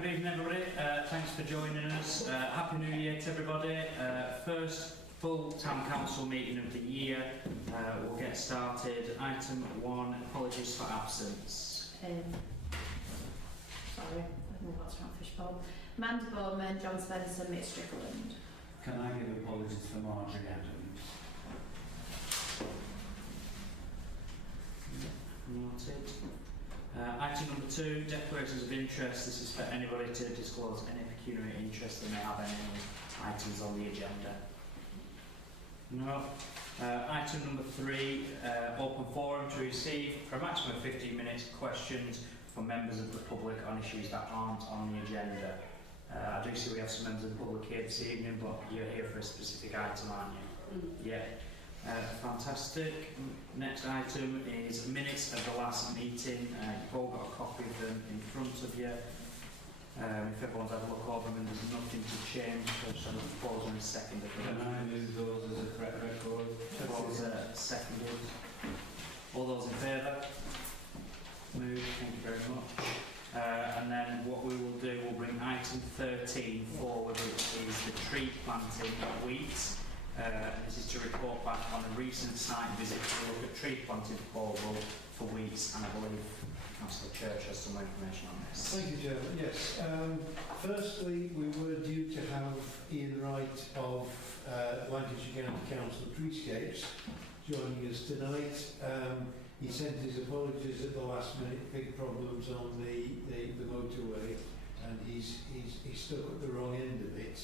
Good evening everybody, thanks for joining us. Happy New Year to everybody. First full Town Council meeting of the year. We'll get started. Item 1, apologies for absence. Sorry, I haven't got to fishbowl. Amanda Bowman, John Spencer, Mick Strickland. Can I give apologies for Marjorie Adams? Noted. Item number 2, declarations of interest. This is for anybody to disclose any pecuniary interest they may have in any items on the agenda. No. Item number 3, open forum to receive for a maximum of 15 minutes questions from members of the public on issues that aren't on the agenda. I do see we have some members of the public here this evening, but you're here for a specific item, aren't you? Yeah. Fantastic. Next item is minutes of the last meeting. You've all got a copy of them in front of you. If everyone's had a look over them and there's nothing to change, so the proposal is seconded. Can I move those as a correct record? Proposal seconded. All those in favour? Move. Thank you very much. And then what we will do, we'll bring item 13 forward, which is the tree planting of weeds. This is to report back on a recent site visit to look at tree planting proposal for weeds, and I believe Councillor Church has some more information on this. Thank you, Chairman. Yes. Firstly, we were due to have Ian Wright of Lancashire County Council Treescapes joining us tonight. He sent his apologies at the last minute, big problems on the motorway, and he's stuck at the wrong end of it.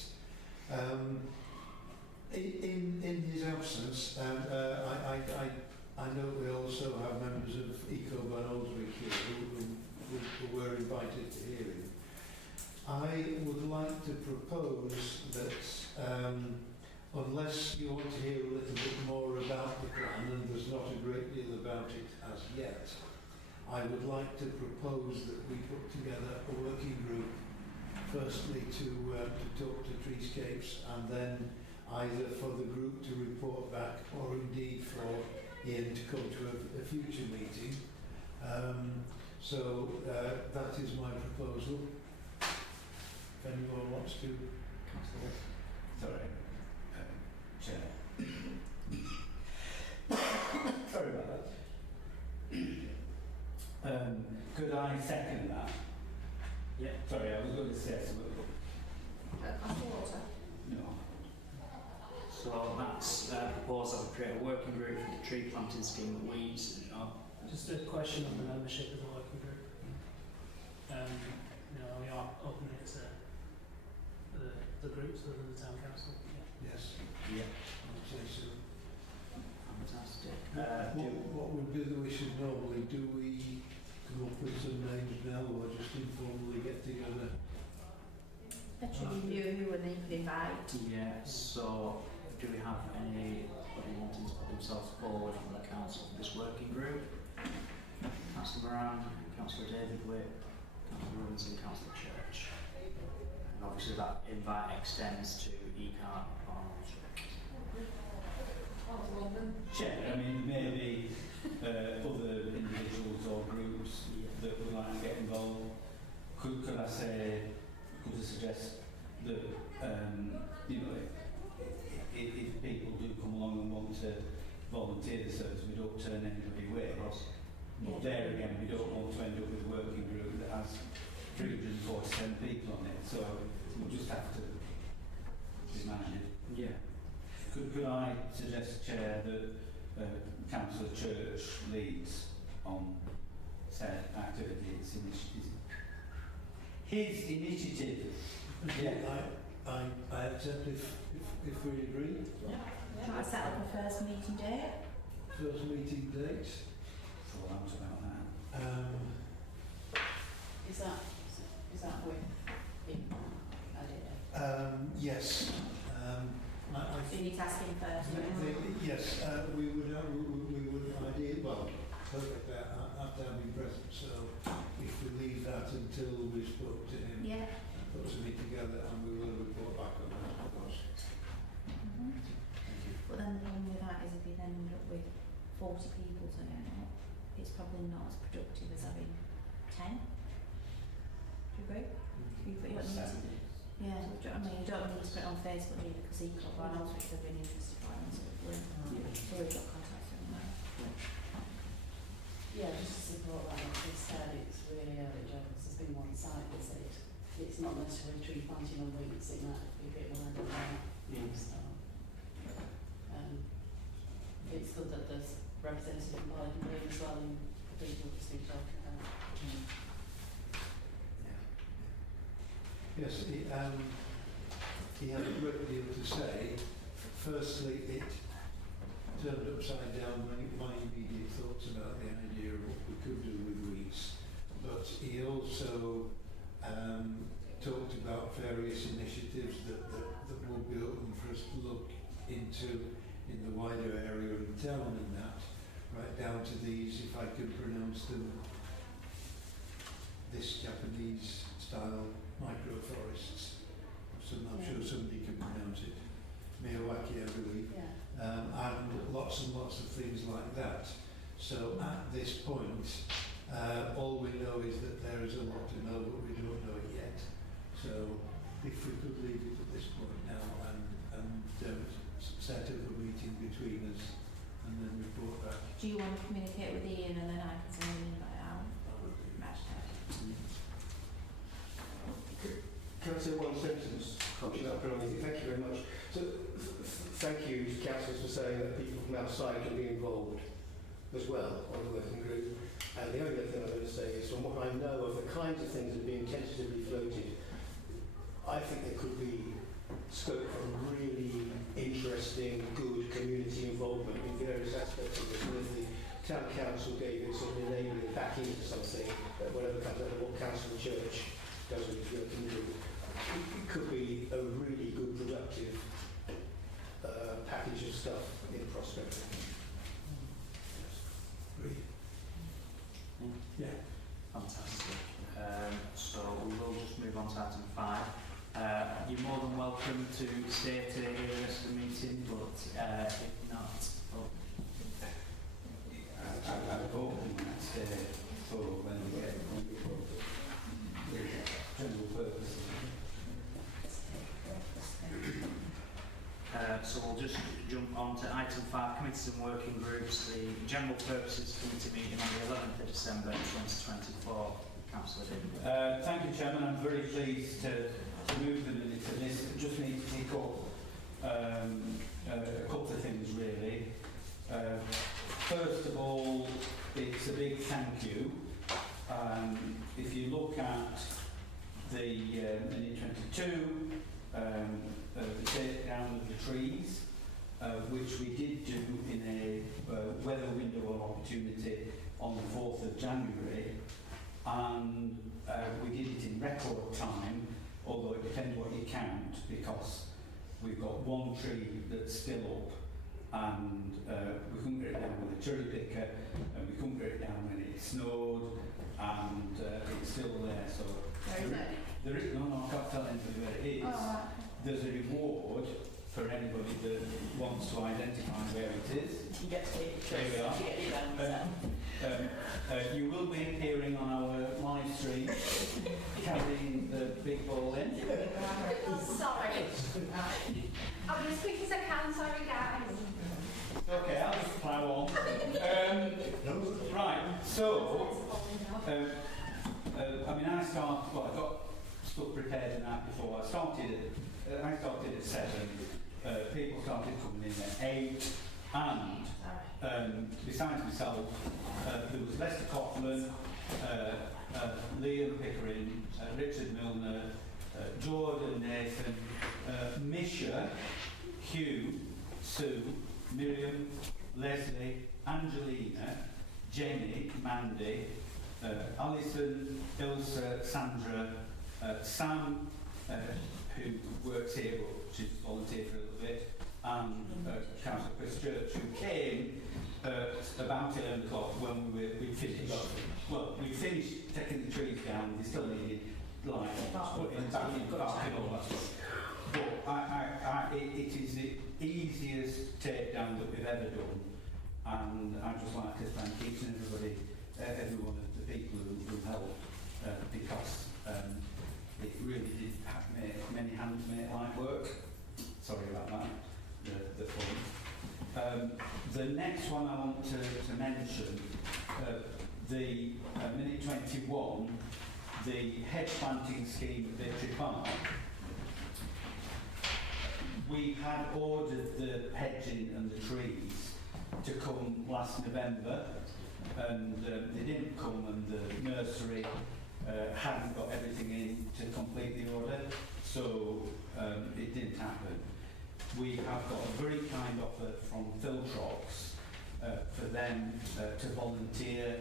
In his absence, I know we also have members of Eco Barnoldswick here who were invited to hear him. I would like to propose that unless you want to hear a little bit more about the plan, and there's not a great deal about it as yet, I would like to propose that we put together a working group, firstly to talk to Treescapes, and then either for the group to report back or indeed for Ian to come to a future meeting. So that is my proposal. If anyone wants to. Sorry, Chair. Sorry about that. Could I second that? Yeah. Sorry, I was going to say something. No. So that's proposed that we create a working group for the tree planting scheme of weeds. Just a question on the membership of the working group. We are opening it to the groups within the town council. Yes. Yeah. I'd say so. Fantastic. What would be the wishes normally? Do we come up with some names now, or just informally get together? Better review who we could invite. Yeah, so do we have anybody wanting to put themselves forward from the council for this working group? Councillor Moran, Councillor David Witt, Councillor Robinson, Councillor Church. And obviously that invite extends to ECAR Barnoldswick. Chair, I mean, maybe other individuals or groups that would like to get involved. Could I suggest that, if people do come along and want to volunteer the service, we don't turn anybody away. But there again, we don't want to end up with a working group that has 347 people on it, so we'll just have to manage it. Yeah. Could I suggest, Chair, that Councillor Church leads on said activity? It's his initiative. Yeah. I accept if we agree. Can I set up a first meeting date? First meeting date. Thought out about that. Is that with him? Yes. I So you need to ask him first. yes. We would ideally, well, perfect. Have to have him present. So if we leave that until we spoke to him, Yeah. put something together, and we will report back on that, of course. But then the problem with that is if you then end up with 40 people turning up, it's probably not as productive as having 10. Do you agree? You put your yeah, do you know what I mean? You don't need to put it on Facebook either because equal Barnoldswick have been interested by them, so we've got contacts with them. Yeah, just to support that, like you said, it's really early doors. There's been one site visit. It's not necessarily tree planting on weeks, it might be a bit more than that. So, it's good that there's representative involved as well in the people we've been talking about. Yes, he had a great deal to say. Firstly, it turned upside down my immediate thoughts about the idea of what we could do with weeds. But he also talked about various initiatives that will be open for us to look into in the wider area of the town and that, right down to these, if I can pronounce them, this Japanese style microforests. So I'm sure somebody can pronounce it. Miyawaki, I believe. Yeah. And lots of things like that. So at this point, all we know is that there is a lot to know, but we don't know it yet. So if we could leave it at this point now and set up a meeting between us and then report back. Do you want to communicate with Ian and then I can send an invite out? Can I say one sentence? Thank you very much. So, thank you to councillors for saying that people from outside can be involved as well on the working group. And the only other thing I'm going to say is, from what I know of the kinds of things that are being tentatively floated, I think there could be scope for really interesting, good community involvement in various aspects of this. And if the town council gave it sort of enabling back into something, whatever comes out of what council and church does with the working group, it could be a really good, productive package of stuff in prospect. Great. Yeah. Fantastic. So we will just move on to item 5. You're more than welcome to stay to hear the rest of the meeting, but if not, I hope we might stay for when we get the general purpose. so we'll just jump on to item 5, committees and working groups. The general purposes committee meeting on the 11th of December 2024. Councillor David. Thank you, Chairman. I'm very pleased to move the minutes of this. Just need to pick up a couple of things, really. First of all, it's a big thank you. If you look at the minute 22, the takedown of the trees, which we did do in a weather window of opportunity on the 4th of January, and we did it in record time, although it depends what you count, because we've got one tree that's still up, and we couldn't get it down with a cherry picker, and we couldn't get it down when it snowed, and it's still there. So Where is it? there is no, I can't tell anybody where it is. Oh, right. There's a reward for anybody that wants to identify where it is. You get to take it. There we are. You get it down. You will be appearing on our live stream, carrying the big ball in. Oh, sorry. I'll be as quick as I can, sorry guys. Okay, I'll just plough on. Right, so, I start, well, I got stuff prepared the night before. I started at 7, people started coming in at 8, and besides myself, there was Lester Coughlin, Liam Pickering, Richard Milner, Jordan Nathan, Misha, Hugh, Sue, Miriam, Leslie, Angelina, Jenny, Mandy, Alison, Ilsa, Sandra, Sam, who works here but she's volunteered for a little bit, and Councillor Chris Church, who came about 11 o'clock when we'd finished. Well, we finished taking the trees down, they still needed lights, putting back in the park and all that stuff. But it is the easiest takedown that we've ever done, and I'd just like to thank each and every one of the people who helped, because the minute 21, the hedge planting scheme at Victory Park. We had ordered the hedging and the trees to come last November, and they didn't come, and the nursery hadn't got everything in to complete the order, so it didn't happen. We have got a very kind offer from Philtrox for them to volunteer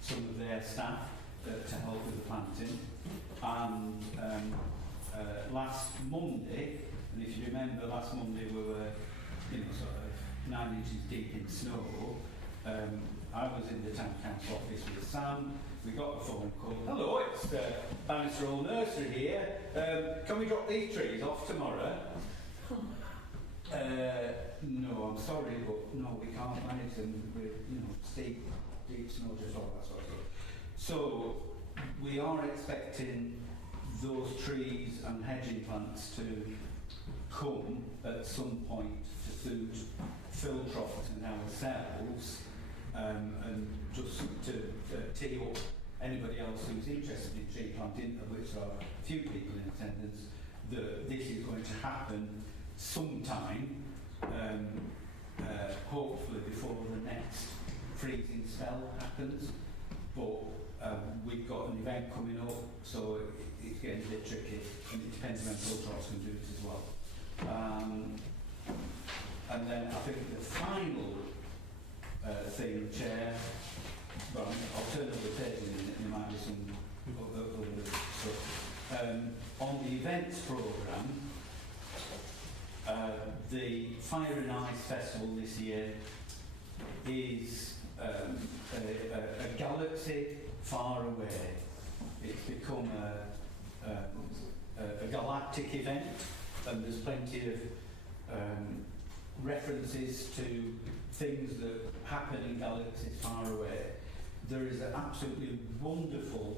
some of their staff to help with the planting. And last Monday, and if you remember, last Monday we were, sort of 9 inches deep in snow. I was in the town council office with Sam. We got a phone call. Hello, it's Bannister Old Nursery here. Can we drop these trees off tomorrow? No, I'm sorry, but no, we can't manage them with, steep, deep snow, just all that sort of stuff. So we are expecting those trees and hedging plants to come at some point to suit Philtrox and ourselves, and just to tee up anybody else who's interested in tree planting, of which there are a few people in attendance, that this is going to happen sometime, hopefully before the next freezing spell happens. But we've got an event coming up, so it's getting a bit tricky, and it depends when Philtrox can do it as well. And then I think the final thing, Chair, well, I'll turn over the page in a minute, and there might be some other stuff. On the events programme, the Fire and Ice Festival this year is a galaxy far away. It's become a galactic event, and there's plenty of references to things that happen in galaxies far away. There is an absolutely wonderful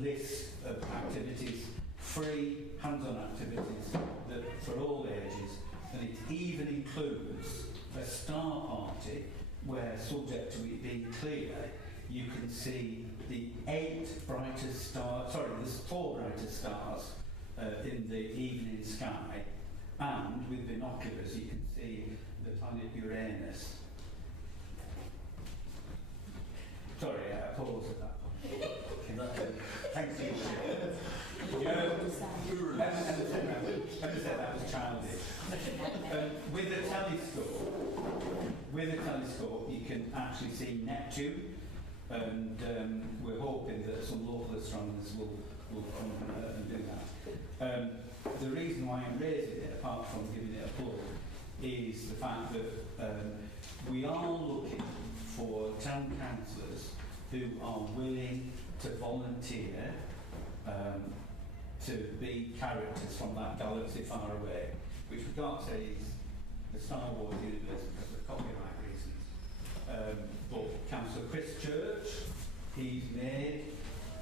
list of activities, free hands-on activities that for all ages, and it even includes a star party where, subject to it being clear, you can see the 8 brightest stars, sorry, there's 4 brightest stars in the evening sky, and with binoculars you can see the planet Uranus. Sorry, I paused at that point. Thanks to you. As I said, that was childish. With a telescope, you can actually see Neptune, and we're hoping that some local astronomers will come and do that. The reason why I'm raising it, apart from giving it a plug, is the fact that we are looking for town councillors who are willing to volunteer to be characters from that galaxy far away, which we can't say is the Star Wars universe because of copyright reasons. But Councillor Chris Church, he's made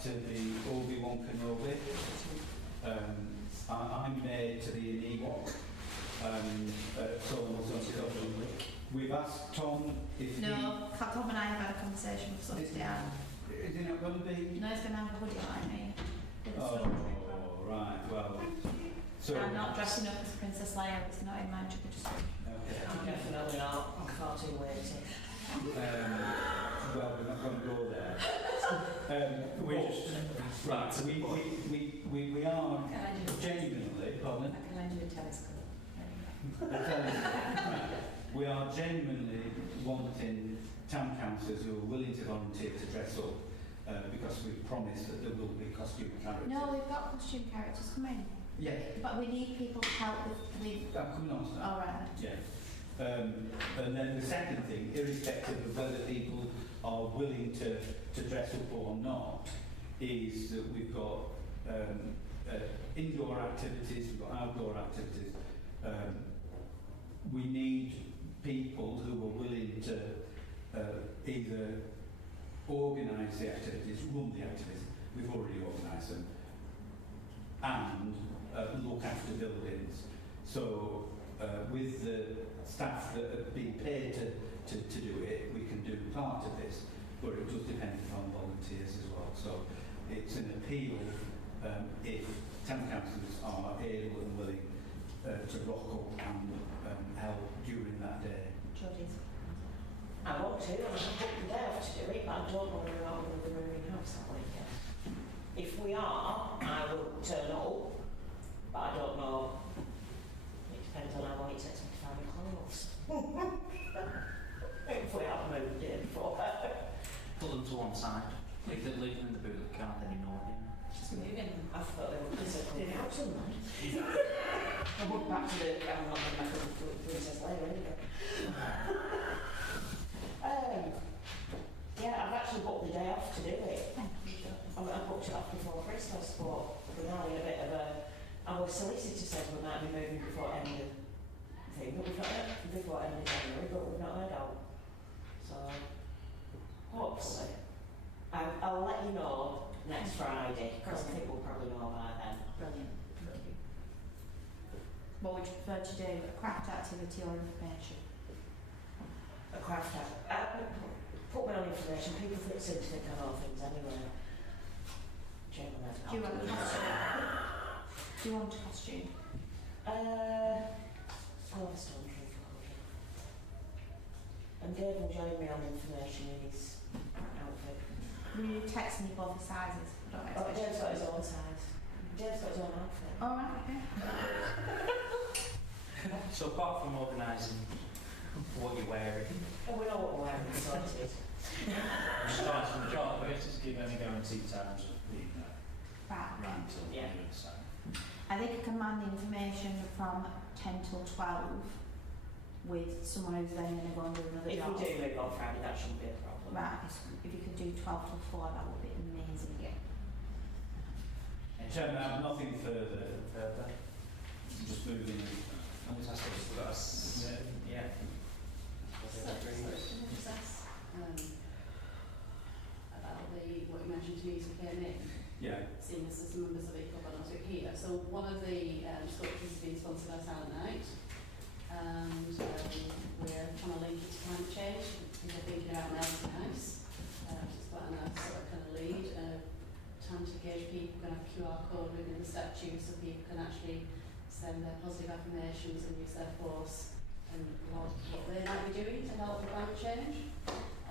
to the Obi-Wan Kenobi. I'm made to the Ewok. So on and so on. We've asked Tom if No, Tom and I have had a conversation with somebody down. Is he not going to be? No, he's going to have a hoodie like me. With a Oh, stormtrooper. right, well. So, I'm not dressing up as Princess Leia, it's not in my tradition. okay. I'm definitely not. I'm far too weighty. Well, we're not going to go there. Right, we are genuinely, pardon? I can lend you a telescope. We are genuinely wanting town councillors who are willing to volunteer to dress up because we've promised that there will be costume characters. No, we've got costume characters coming. Yeah. But we need people to help with I'm coming on to that. all right. Yeah. And then the second thing, irrespective of whether people are willing to dress up or not, is that we've got indoor activities, we've got outdoor activities. We need people who are willing to either organise the activities, run the activities, we've already organised them, and look after buildings. So with the staff that have been paid to do it, we can do part of this. but it does depend upon volunteers as well. So it's an appeal if town councillors are able and willing to rock up and help during that day. Jodie's. I want to, and I can book the day off to do it, but I don't want to go out with the rooming house that weekend. If we are, I will turn up, but I don't know. It depends on how long it takes me to find my clothes. If we have moved the day before. Put them to one side. Leave them in the boot of the car, then you know what you Just moving. I thought they were physically out tonight. I went back to the, I'm not going back to Princess Leia anyway. Yeah, I've actually booked the day off to do it. I booked it off before Christmas, but we're now in a bit of a... Our solicitor said we might be moving before end of thing, but we've not heard before end of January, but we've not heard out. So, hopefully. I'll let you know next Friday, because I think we'll probably know by then. Brilliant. What would you prefer to do? A craft activity or information? A craft put me on information. People seem to think I know things anyway. Generally, Do you want a costume? Do you want a costume? I'll have a stone tree for cooking. And Dave will join me on information in his outfit. Will you text me both the sizes? I don't Oh, expect Dave's you got to. his own size. Dave's got his own outfit. All right, okay. So apart from organising what you're wearing, Oh, we know what we're wearing, sorted. Starts from the job, I guess it's give any guaranteed times of being there, Right. right until the Yeah. end of the same. I think I can man the information from 10 till 12 with someone who's then going to go and do another If job. we do move on Friday, that shouldn't be a problem. Right, if you could do 12 till 4, that would be amazing. Chairman, I have nothing further. Just moving. fantastic. So that's, yeah. About what you mentioned to me as we came in, Yeah. seeing as there's members of Eco Barnoldswick here. So one of the sculptures has been sponsored by Silent Night, and we're trying to link it to climate change. We're thinking about Melting Ice, which is quite a nice sort of kind of lead. Time to engage people, we're going to have a QR code within the statue so people can actually send their positive affirmations and use their force and what they might be doing to help with climate change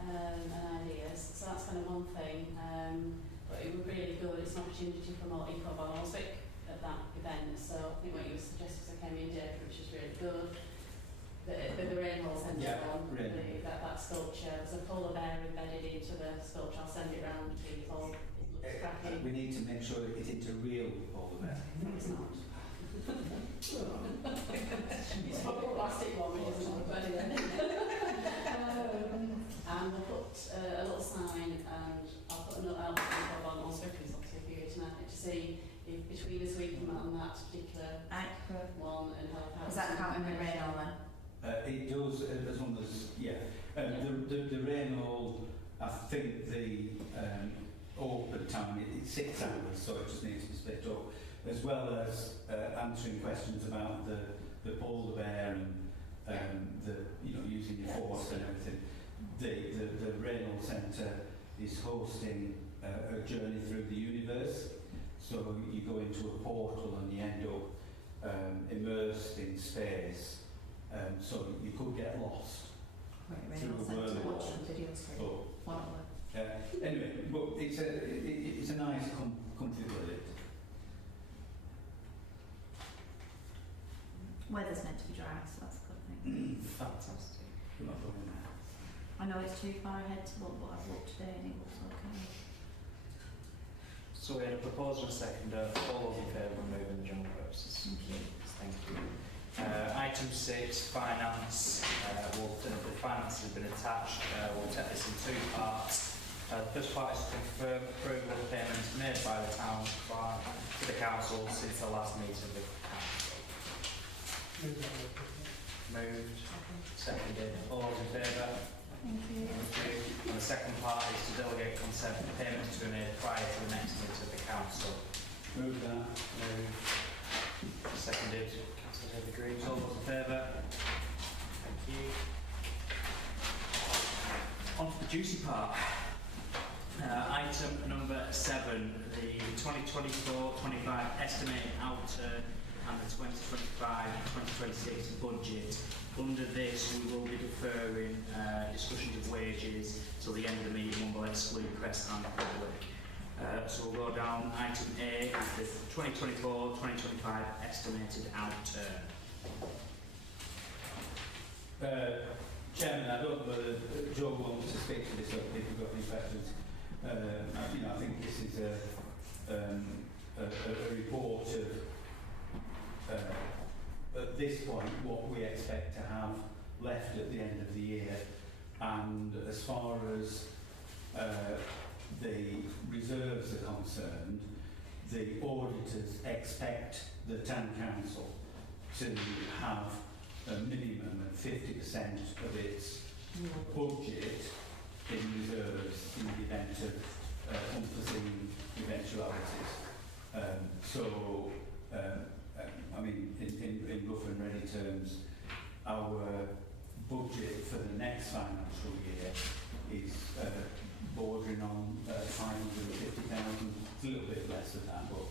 and ideas. So that's kind of one thing. But it would be really good. It's an opportunity to promote Eco Barnoldswick at that event. So I think what you suggested as I came in, Dave, which is really good. The rainbow centre one, that sculpture. There's a polar bear embedded into the sculpture. I'll send it round to people. It looks cracking. We need to make sure that it's a real polar bear. No, it's not. It's probably a plastic one, which isn't on the body then. And we'll put a little sign, and I'll put a note out for Barnoldswick, because obviously if you're here tonight, to see if between us we can man that particular one and help out. Is that counting the rain all then? It does, as long as, yeah. The rainfall, I think the open time, it's 6 hours, so it just needs to be split up, as well as answering questions about the polar bear and the, you know, using your force and everything. The Raynald Centre is hosting a journey through the universe. So you go into a portal and you end up immersed in space. So you could get lost through a wormhole. Anyway, but it's a nice comfy village. Weather's meant to be dry, so that's a good thing. Fantastic. We're not going there. I know it's too far ahead to look, but I've looked today and it looks okay. So we had a proposal and a second. All those in favour of moving the general purposes? Thank you. Thank you. Item 6, finance. The finance has been attached. We'll take this in 2 parts. The first part is to confirm approval of payments made by the town clerk to the council since the last meeting of the council. Moved. Seconded. All those in favour? Thank you. Thank you. And the second part is to delegate consent for payments to be made prior to the next meeting of the council. Move that. Moved. Seconded. Councillor agrees. All those in favour? Thank you. On to the juicy part. Item number 7, the 2024-25 estimated outturn and the 2025-2026 budget. Under this, we will be deferring discussions of wages till the end of the meeting, and we'll exclude press and public. So we'll go down. Item A is the 2024-2025 estimated outturn. Chairman, I don't know whether Joe wants to speak to this or if you've got any questions. I think this is a report of, at this point, what we expect to have left at the end of the year. And as far as the reserves are concerned, the auditors expect the Town Council to have a minimum of 50% of its budget in reserves in the event of unforeseen eventualities. In rough and ready terms, our budget for the next financial year is bordering on 550,000. It's a little bit less than that, but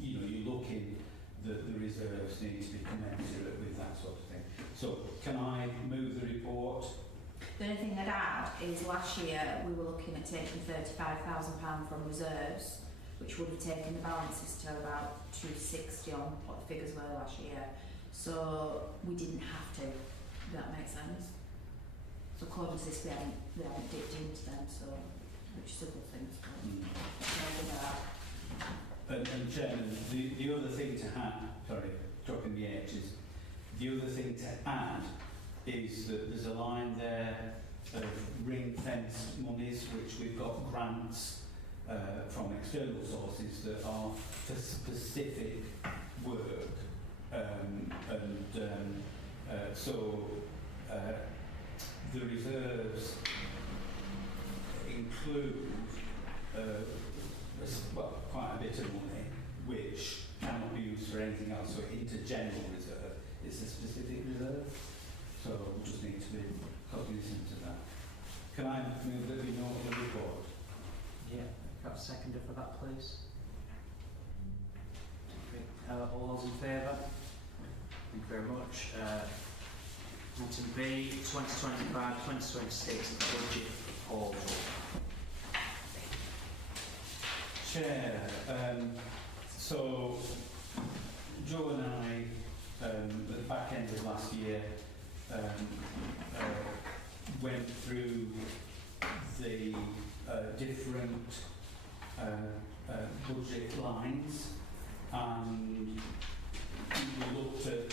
you're looking that the reserves need to be commensurate with that sort of thing. So, can I move the report? The only thing I'd add is last year we were looking at taking £35,000 from reserves, which would have taken the balances to about 260 on what the figures were last year. So we didn't have to. Does that make sense? So according to this, we haven't dipped into them, so which is a good thing. And Chairman, the other thing to add, sorry, dropping the H, is the other thing to add is that there's a line there of ring-fenced monies, which we've got grants from external sources that are for specific work. The reserves include quite a bit of money, which cannot be used for anything else. So into general reserve, it's a specific reserve. So we just need to be cognizant of that. Can I move that we note the report? Yeah, got a seconder for that, please. All those in favour? Thank you very much. Item B, 2025-2026 budget proposal. Chair, so Joe and I, at the back end of last year, went through the different budget lines, and we looked at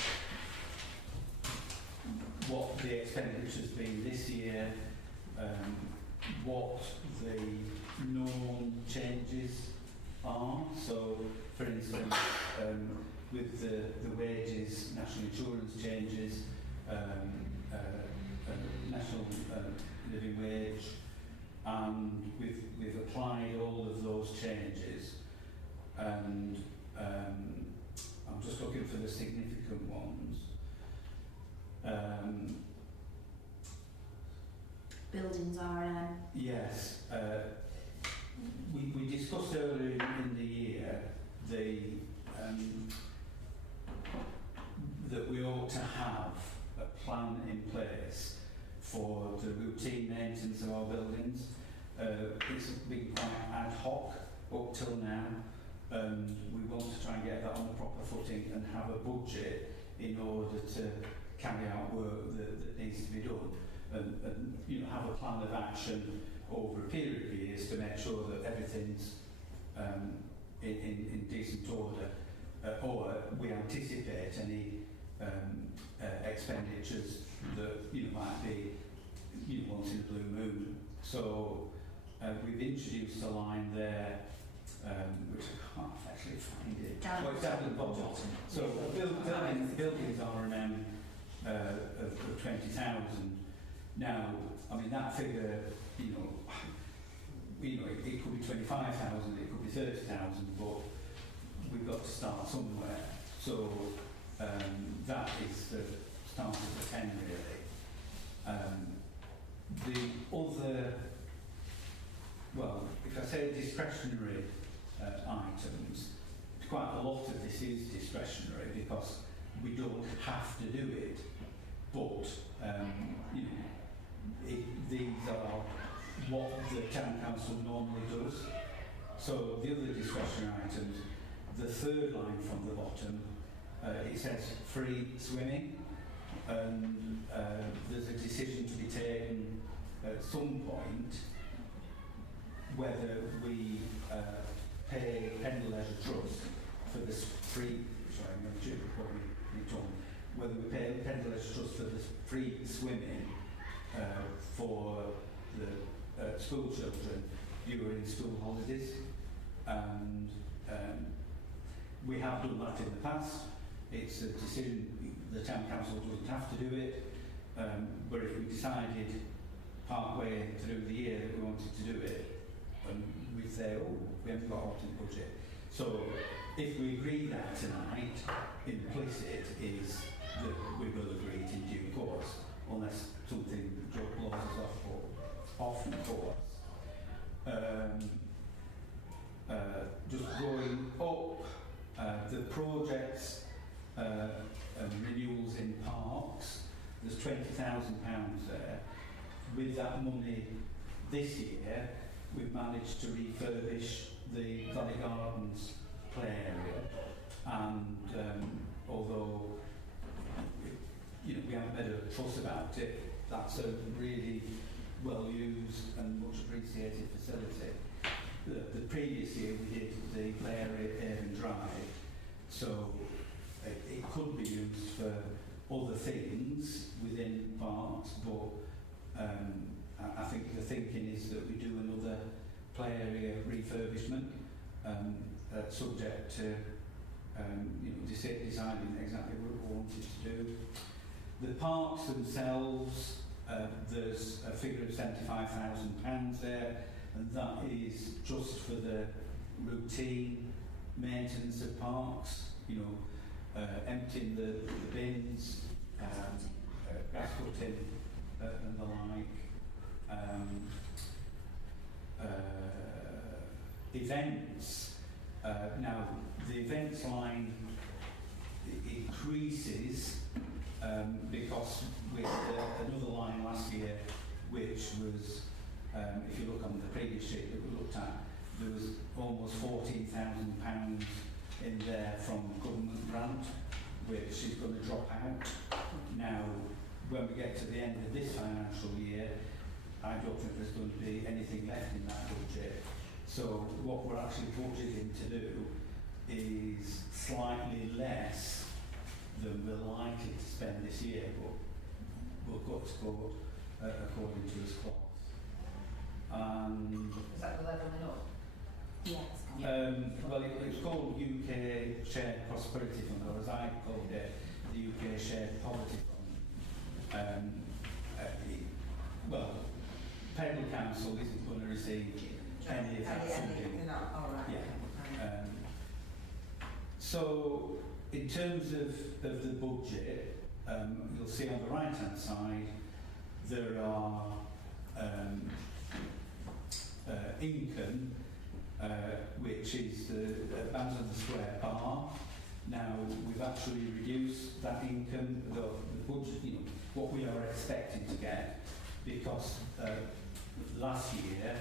what the expenditure's been this year, what the known changes are. So, for instance, with the wages, national insurance changes, national living wage, and we've applied all of those changes, and I'm just looking for the significant ones. Buildings R&M. Yes. We discussed earlier in the year that we ought to have a plan in place for the routine maintenance of our buildings. It's been quite ad hoc up till now, and we want to try and get that on a proper footing and have a budget in order to carry out work that needs to be done, and have a plan of action over a period of years to make sure that everything's in decent order, or we anticipate any expenditures that might be once in a blue moon. So we've introduced a line there, which I can't actually find it. It's down at the bottom. So buildings R&M of 20,000. Now, I mean that figure, it could be 25,000, it could be 30,000, but we've got to start somewhere. So that is the start of the 10 really. The other say discretionary items, quite a lot of this is discretionary because we don't have to do it, but you know, these are what the town council normally does. So the other discretionary items, the third line from the bottom, it says free swimming, and there's a decision to be taken at some point whether we pay Pendle Leisure Trust for the free, sorry, I'm not sure what we told, whether we pay Pendle Leisure Trust for the free swimming for the school children during school holidays, and we have done that in the past. It's a decision, the town council doesn't have to do it, but if we decided partway through the year that we wanted to do it, and we'd say, oh, we haven't got a autumn budget. So if we agree that tonight, implicit is that we will agree it in due course, unless something blows us off in course. Just going up, the projects and renewals in parks, there's £20,000 there. With that money this year, we've managed to refurbish the Valley Gardens play area, and although you know we haven't made a fuss about it, that's a really well used and much appreciated facility. The previous year we did the play area Avon Drive, so it could be used for other things within parks, but I think the thinking is that we do another play area refurbishment, subject to you know, deciding exactly what we wanted to do. The parks themselves, there's a figure of £75,000 there, and that is just for the routine maintenance of parks, you know, emptying the bins, grass cutting, and the like. Events. Now, the events line increases because we had another line last year, which was, if you look on the previous sheet that we looked at, there was almost £14,000 in there from government grant, which is going to drop out. Now, when we get to the end of this financial year, I don't think there's going to be anything left in that budget. So what we're actually budgeting to do is slightly less than we're likely to spend this year, but we'll go to court according to this clause. Is that the levelling up? Yes. Well, it's called UK Shared Prosperity Fund, or as I called it, the UK Shared Poverty Fund. Well, Pendle Council isn't going to receive any of that funding. Yeah. So, in terms of the budget, you'll see on the right-hand side there are income, which is the Bantam Square Bar. Now, we've actually reduced that income, the budget, you know, what we are expecting to get, because last year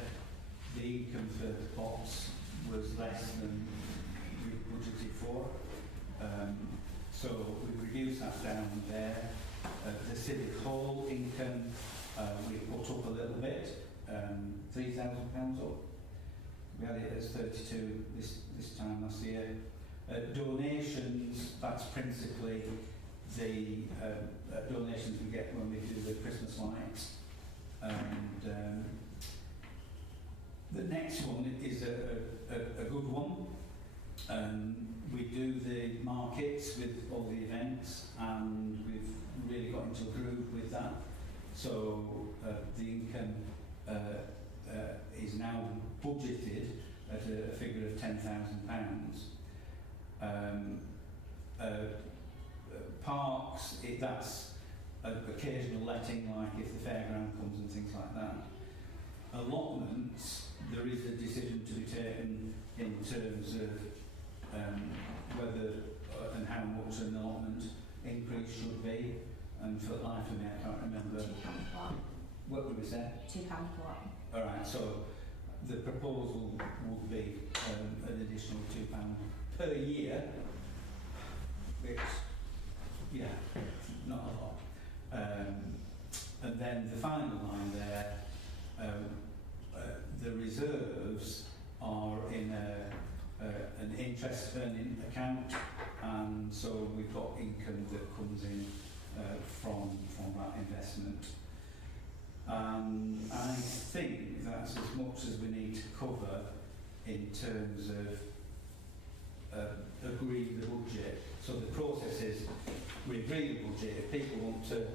the income for the pots was less than we budgeted for. So we've reduced that down there. The Civic Hall income we put up a little bit, £3,000 up. We had it as 32 this time last year. Donations, that's principally the donations we get when we do the Christmas lights. And the next one is a good one. We do the markets with all the events, and we've really got into a groove with that. So the income is now budgeted at a figure of £10,000. Parks, that's an occasional letting, like if the fairground comes and things like that. Allotments, there is a decision in terms of whether and how much an allotment increase should be, and for the life of me I can't remember. £2 per lot. What would we say? £2 per lot. Alright, so the proposal would be an additional £2 per year, which, yeah, not a lot. And then the final line there, the reserves are in an interest earning account, and so we've got income that comes in from that investment. I think that's as much as we need to cover in terms of agreeing the budget. So the process is we agree the budget. If people want to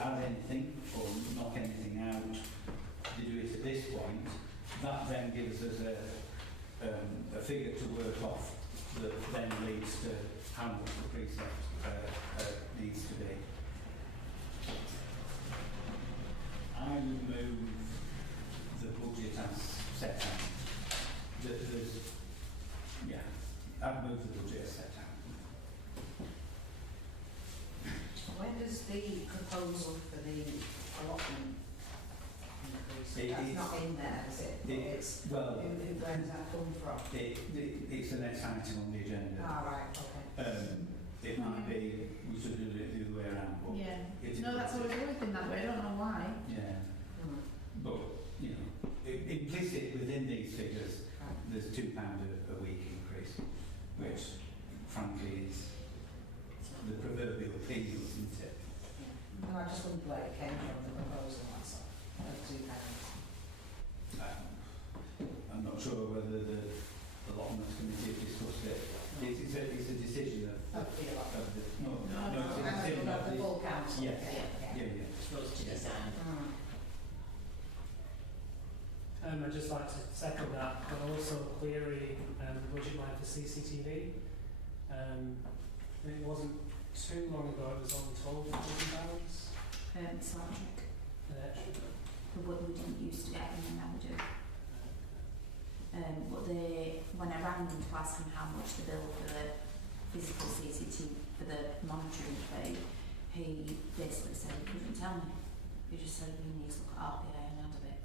add anything or knock anything out, they do it at this point. That then gives us a figure to work off that then leads to how much the precept needs to be. I would move the budget as set out. I'd move the budget as set out. When does the proposal for the allotment increase? That's not in there, is it? Where does that come from? It's the next item on the agenda. Right, okay. It might be we should do it the other way around, but No, that's always been that way. I don't know why. yeah. But implicit within these figures, there's £2 a week increase, which frankly is the proverbial penny, isn't it? No, I just wondered where it came from, the proposal, that's all, of £2. I'm not sure whether the allotments committee have discussed it. It's a decision of the full council. Yes. Yeah. It's for us to decide. I'd just like to second that, but also query the budget line for CCTV. It wasn't too long ago, it was only £12,000. It's electric. Electric. We didn't used to get them, and now we do. But when I rang them to ask them how much the bill for the physical CCTV, for the monitoring fee, he basically said he couldn't tell me. He just said we need to look at RPA and add a bit,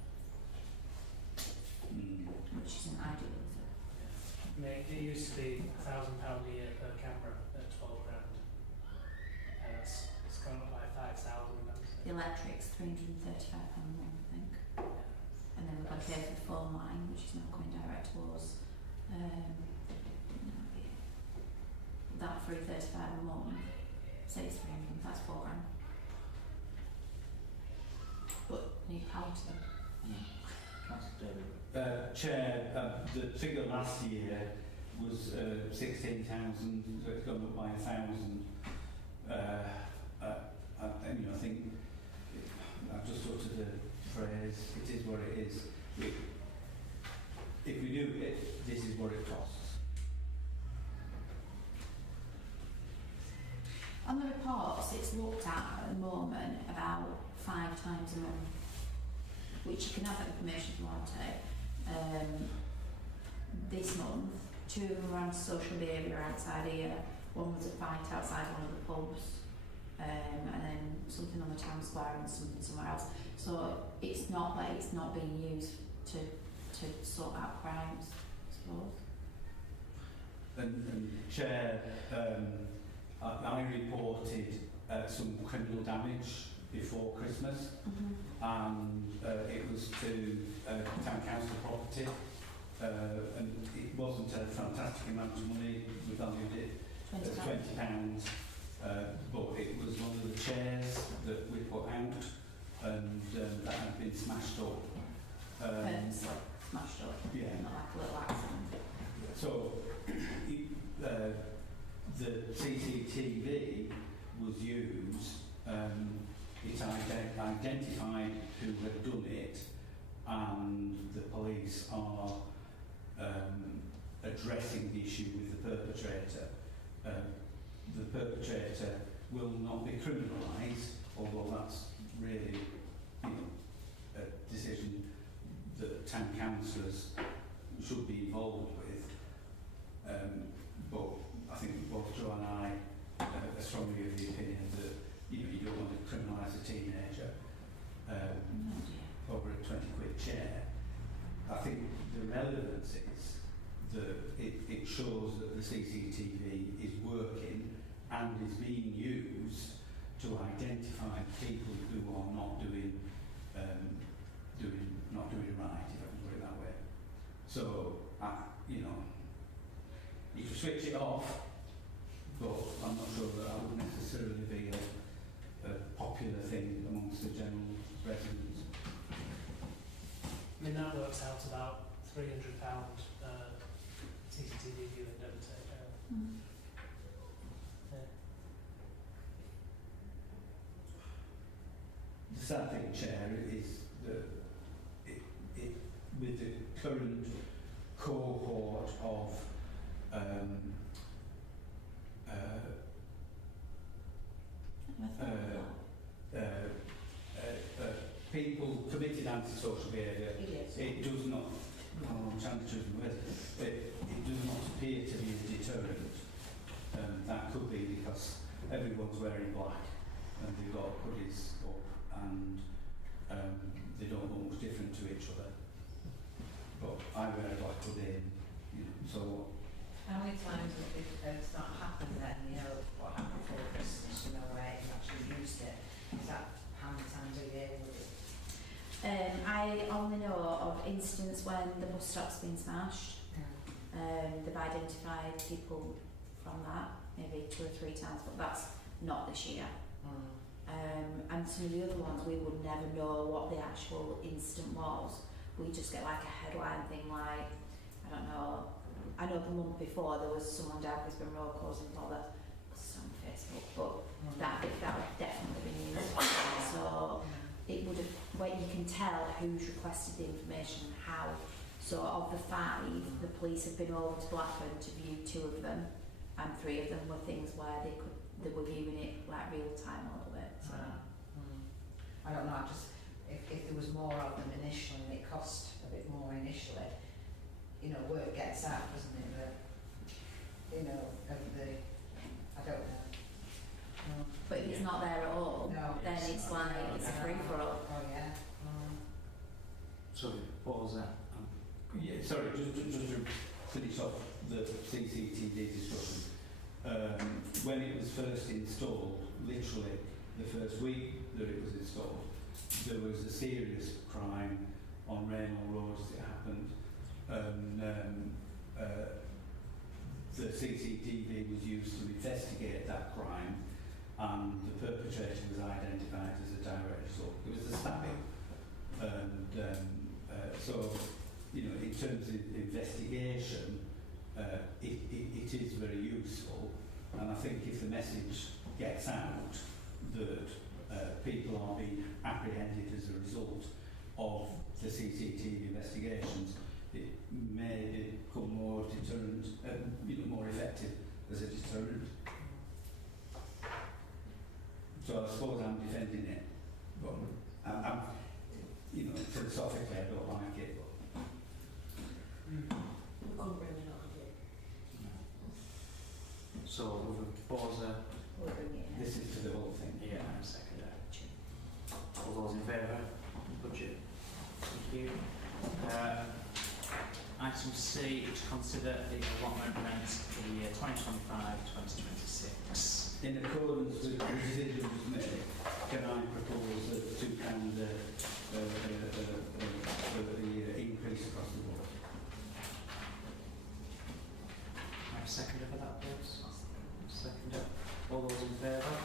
which isn't ideal, is it? It used to be £1,000 a year per camera at £12,000. It's gone up by 5,000. The electric's £335 a month, I think. And then we've got to pay for the phone line, which is now coming direct to us. That £335 a month, say it's 300, that's £4,000. But need power to them. Councillor David. Chair, the figure last year was 16,000, so it's gone up by 1,000. I think I've just uttered the phrase, it is what it is. If we do it, this is what it costs. On the reports, it's looked at the moment about 5 times a month, which you can have that information if you want to. This month, 2 of them were around social behaviour outside here, 1 was a fight outside one of the pubs, and then something on the town square and something somewhere else. So it's not like it's not being used to sort out crimes, I suppose. And Chair, I reported some criminal damage before Christmas, and it was to town council property, and it wasn't a fantastic amount of money. We valued it at £20, but it was one of the chairs that we put out, and that had been smashed up. Smashed up, Yeah. not like a little accident. So the CCTV was used. It identified who had done it, and the police are addressing the issue with the perpetrator. The perpetrator will not be criminalised, although that's really a decision that town councillors should be involved with. But I think both Joe and I are strongly of the opinion that you don't want to criminalise a teenager over a 20 quid chair. I think the relevance is that it shows that the CCTV is working and is being used to identify people who are not doing right, if I can put it that way. So, you can switch it off, but I'm not sure that would necessarily be a popular thing amongst the general residents. I mean, that works out about £300 CCTV viewing, don't it? Yeah. The sad thing, Chair, is that with the current cohort of people committed antisocial behaviour, it does not, I'm trying to choose my words, it does not appear to be a deterrent. That could be because everyone's wearing black and they've got hoodies up and they don't look much different to each other. But I wear a black hoodie, so what? How many times has that happened then? What happened before Christmas, where you actually used it? Is that how many times a year would it? I only know of incidents when the bus stop's been smashed. They've identified people from that, maybe 2 or 3 times, but that's not this year. And some of the other ones, we would never know what the actual incident was. We just get like a headline thing like, I don't know, I know the month before there was someone down Brisbane Road causing bother on Facebook, but that would definitely be news. So it would have, where you can tell who's requested the information and how. So of the 5, the police have been over to Blackburn to view 2 of them, and 3 of them were things where they were viewing it like real time a little bit. So. I don't know, if there was more of them initially and it cost a bit more initially, word gets out, doesn't it? That, I don't know. But if it's not there at all, then it's like, it's a free-for-all. Oh yeah. Sorry, what was that? Yeah, sorry, just to finish off the CCTV discussion. When it was first installed, literally the first week that it was installed, there was a serious crime on Raynham Road as it happened. The CCTV was used to investigate that crime, and the perpetrator was identified as a direct result. It was a stabbing. So, in terms of investigation, it is very useful, and I think if the message gets out that people are being apprehended as a result of the CCTV investigations, it may become more deterrent, more effective as a deterrent. So I suppose I'm defending it, but I'm philosophically I don't like it. We couldn't really not have it. So we'll pause there. We'll bring it in. This is to the whole thing. Yeah, and a second there. All those in favour? Budget. Thank you. Item C, to consider the allotment rent for the year 2025-2026. In accordance with the decisions made, can I propose a £2 increase across the board? I have a seconder for that, please. Seconder. All those in favour?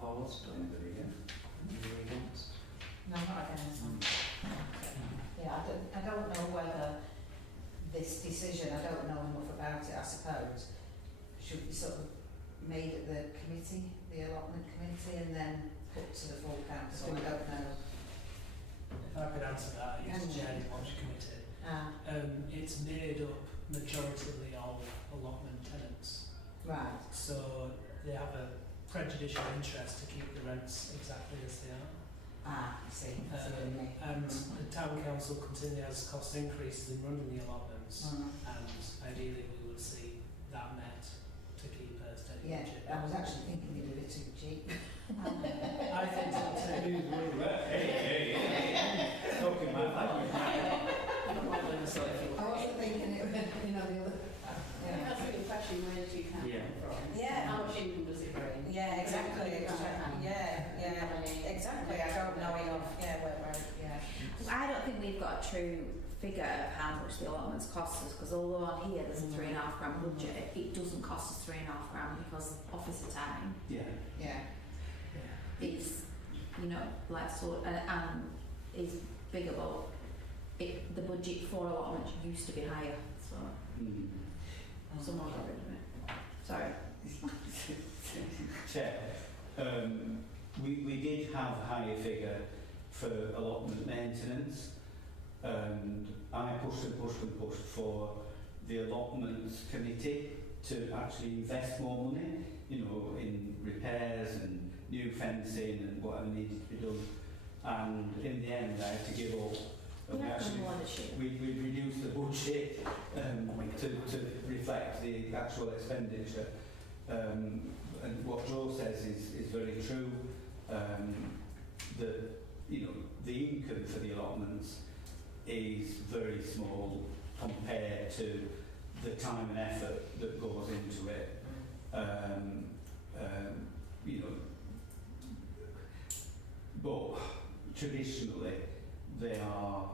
Opposed? Anybody against? Anybody against? No, not against. Yeah, I don't know whether this decision, I don't know enough about it, I suppose, should be sort of made at the committee, the allotment committee, and then put to the full council. I don't know. If I could answer that, I used to chair the Watch Committee. It's made up majoritarily of allotment tenants. Right. So they have a prejudicial interest to keep the rents exactly as they are. Ah, I see. I see what you mean. And the town council continually has cost increases in running the allotments, and ideally we would see that met to keep a steady Yeah, budget. I was actually thinking they did it too cheap. I think so too. Talking about that. I wasn't thinking it, you know, the other. Yeah. That's a good question, where did you come Yeah. from? Yeah. How much income does it bring? Yeah, exactly. Exactly. I don't know enough. Yeah. I don't think we've got a true figure of how much the allotments cost us, because although on here there's a £3.5 budget, it doesn't cost us £3.5 because officer time Yeah. Yeah. is, you know, less or, and is bigger, but the budget for allotments used to be higher, so someone got rid of it. Sorry. Chair, we did have a higher figure for allotment maintenance, and I pushed for the allotments committee to actually invest more money, you know, in repairs and new fencing and whatever needed to be done. And in the end, I had to give up. We have done more this year. We reduced the budget to reflect the actual expenditure. And what Joe says is very true. That, you know, the income for the allotments is very small compared to the time and effort that goes into it. You know, but traditionally they are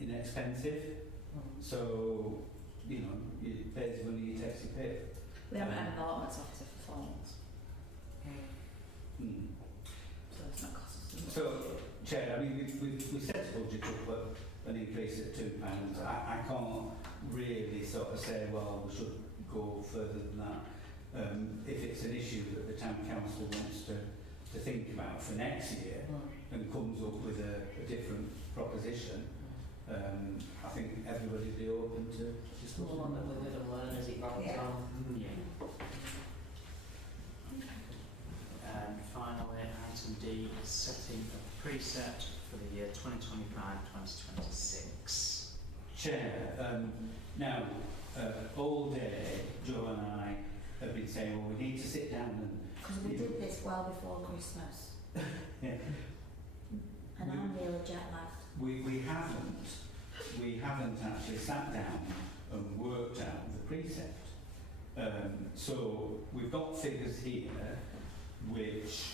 inexpensive, so, you know, it pays when you take your pick. We haven't had an allotments officer for 4 months, Mm. so it's not cost us as much. So, Chair, I mean, we set the budget up at an increase at £2. I can't really sort of say, well, we should go further than that. If it's an issue that the town council wants to think about for next year and comes up with a different proposition, I think everybody would be open to discussing. We'll live and learn as it goes Yeah. on. Yeah. And finally, item D is setting a preset for the year 2025-2026. Chair, now, all day, Joe and I have been saying, well, we need to sit down and... Because we did this well before Christmas. Yeah. And I'm really jet lagged. We haven't actually sat down and worked out the precept. So we've got figures here which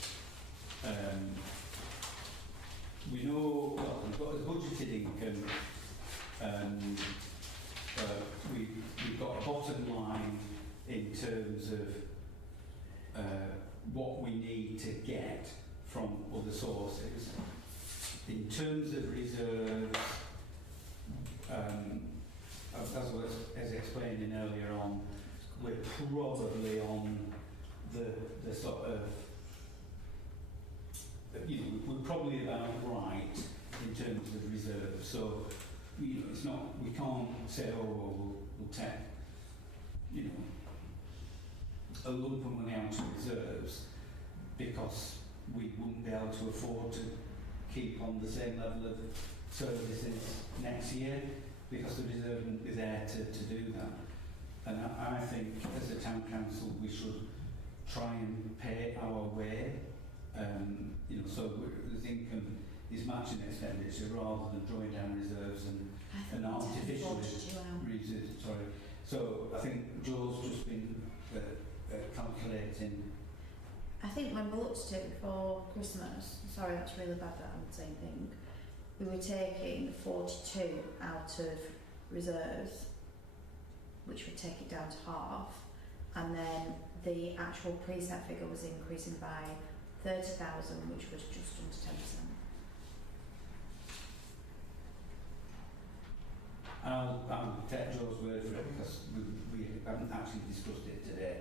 we know, well, we've got a budgeted income, and we've got a bottom line in terms of what we need to get from other sources. In terms of reserves, as I was explaining earlier on, we're probably on the sort of, you know, we're probably about right in terms of reserves. So, you know, it's not, we can't say, oh, well, we'll take, you know, a lump of money out of reserves because we wouldn't be able to afford to keep on the same level of services next year, because the reserve wouldn't be there to do that. And I think as a town council we should try and pay our way, you know, so the income is matching expenditure rather than drawing down reserves and artificially reserves. Sorry. So I think Joe's just been calculating. I think when we looked at it before Christmas, sorry that's really bad that I'm saying thing, we were taking 42 out of reserves, which would take it down to half, and then the actual preset figure was increasing by 30,000, which was just under 10%. I'll take Joe's word for it because we haven't actually discussed it today.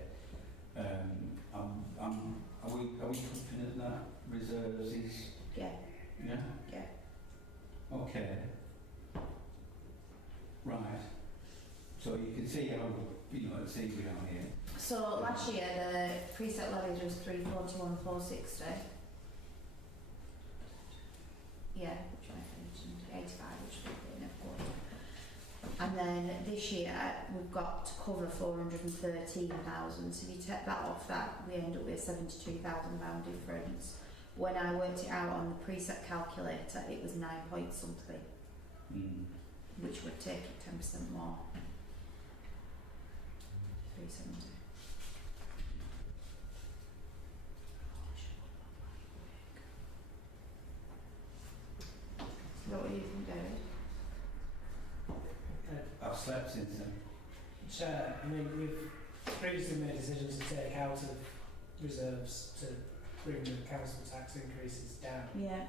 Are we confident that reserves is? Yeah. Yeah? Yeah. Okay. Right. So you can see how, you know, it's easy on here. So last year the preset levy was 341,460. Yeah, which I mentioned, 85, which we've been of course. And then this year we've got to cover 413,000. So if you take that off that, we end up with a £72,000 difference. When I worked it out on the preset calculator, it was 9 point something, which would take it 10% more. 370. Is that what you think, David? I've slept since then. Chair, I mean, we've previously made decisions to take out of reserves to bring the council tax increases down, Yeah.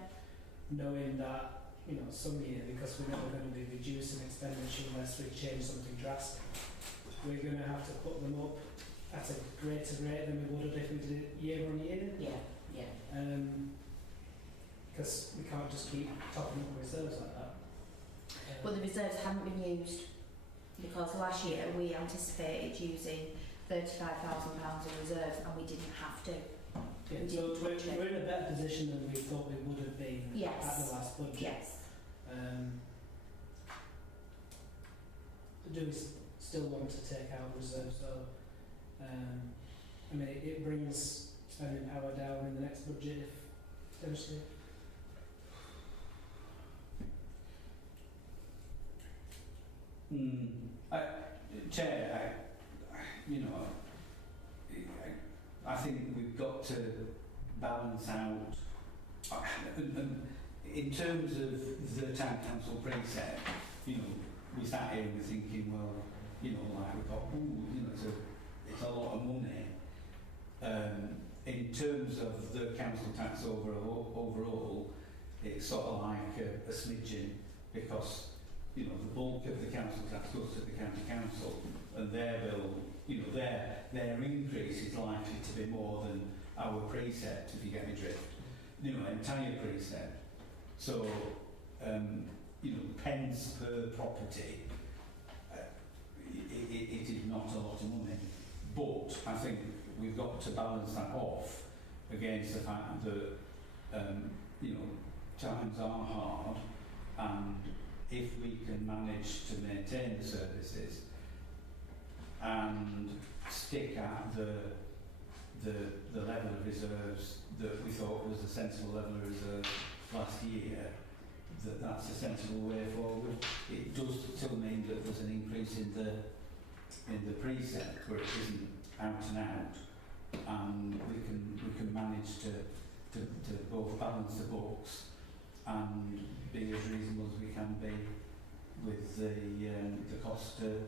knowing that, you know, some year, because we're never going to be reducing expenditure unless we change something drastic, we're going to have to put them up at a greater rate than we would have if we did it year on year. Yeah, yeah. Because we can't just keep topping up reserves like that. But the reserves haven't been used because last year we anticipated using £35,000 of reserves and we didn't have to. Yeah, we so didn't we're, touch it. we're in a better position than we thought we would have been Yes. at the last budget. Yes. Do we still want to take out reserves? So, I mean, it brings spending power down in the next budget if potentially. Chair, I think we've got to balance out, in terms of the town council preset, we sat here and we're thinking, well, like we've got, it's a lot of money. In terms of the council tax overall, it's sort of like a smidgen, because the bulk of the council tax goes to the county council, and their bill, their increase is likely to be more than our precept, if you get me drift. Entire precept. So, pence per property, it is not a lot of money. But I think we've got to balance that off against the fact that, times are hard, and if we can manage to maintain the services and stick at the level of reserves that we thought was a sensible level of reserve last year, that's a sensible way forward. It does still mean that there's an increase in the precept where it isn't out and out, and we can manage to both balance the books and be as reasonable as we can be with the cost to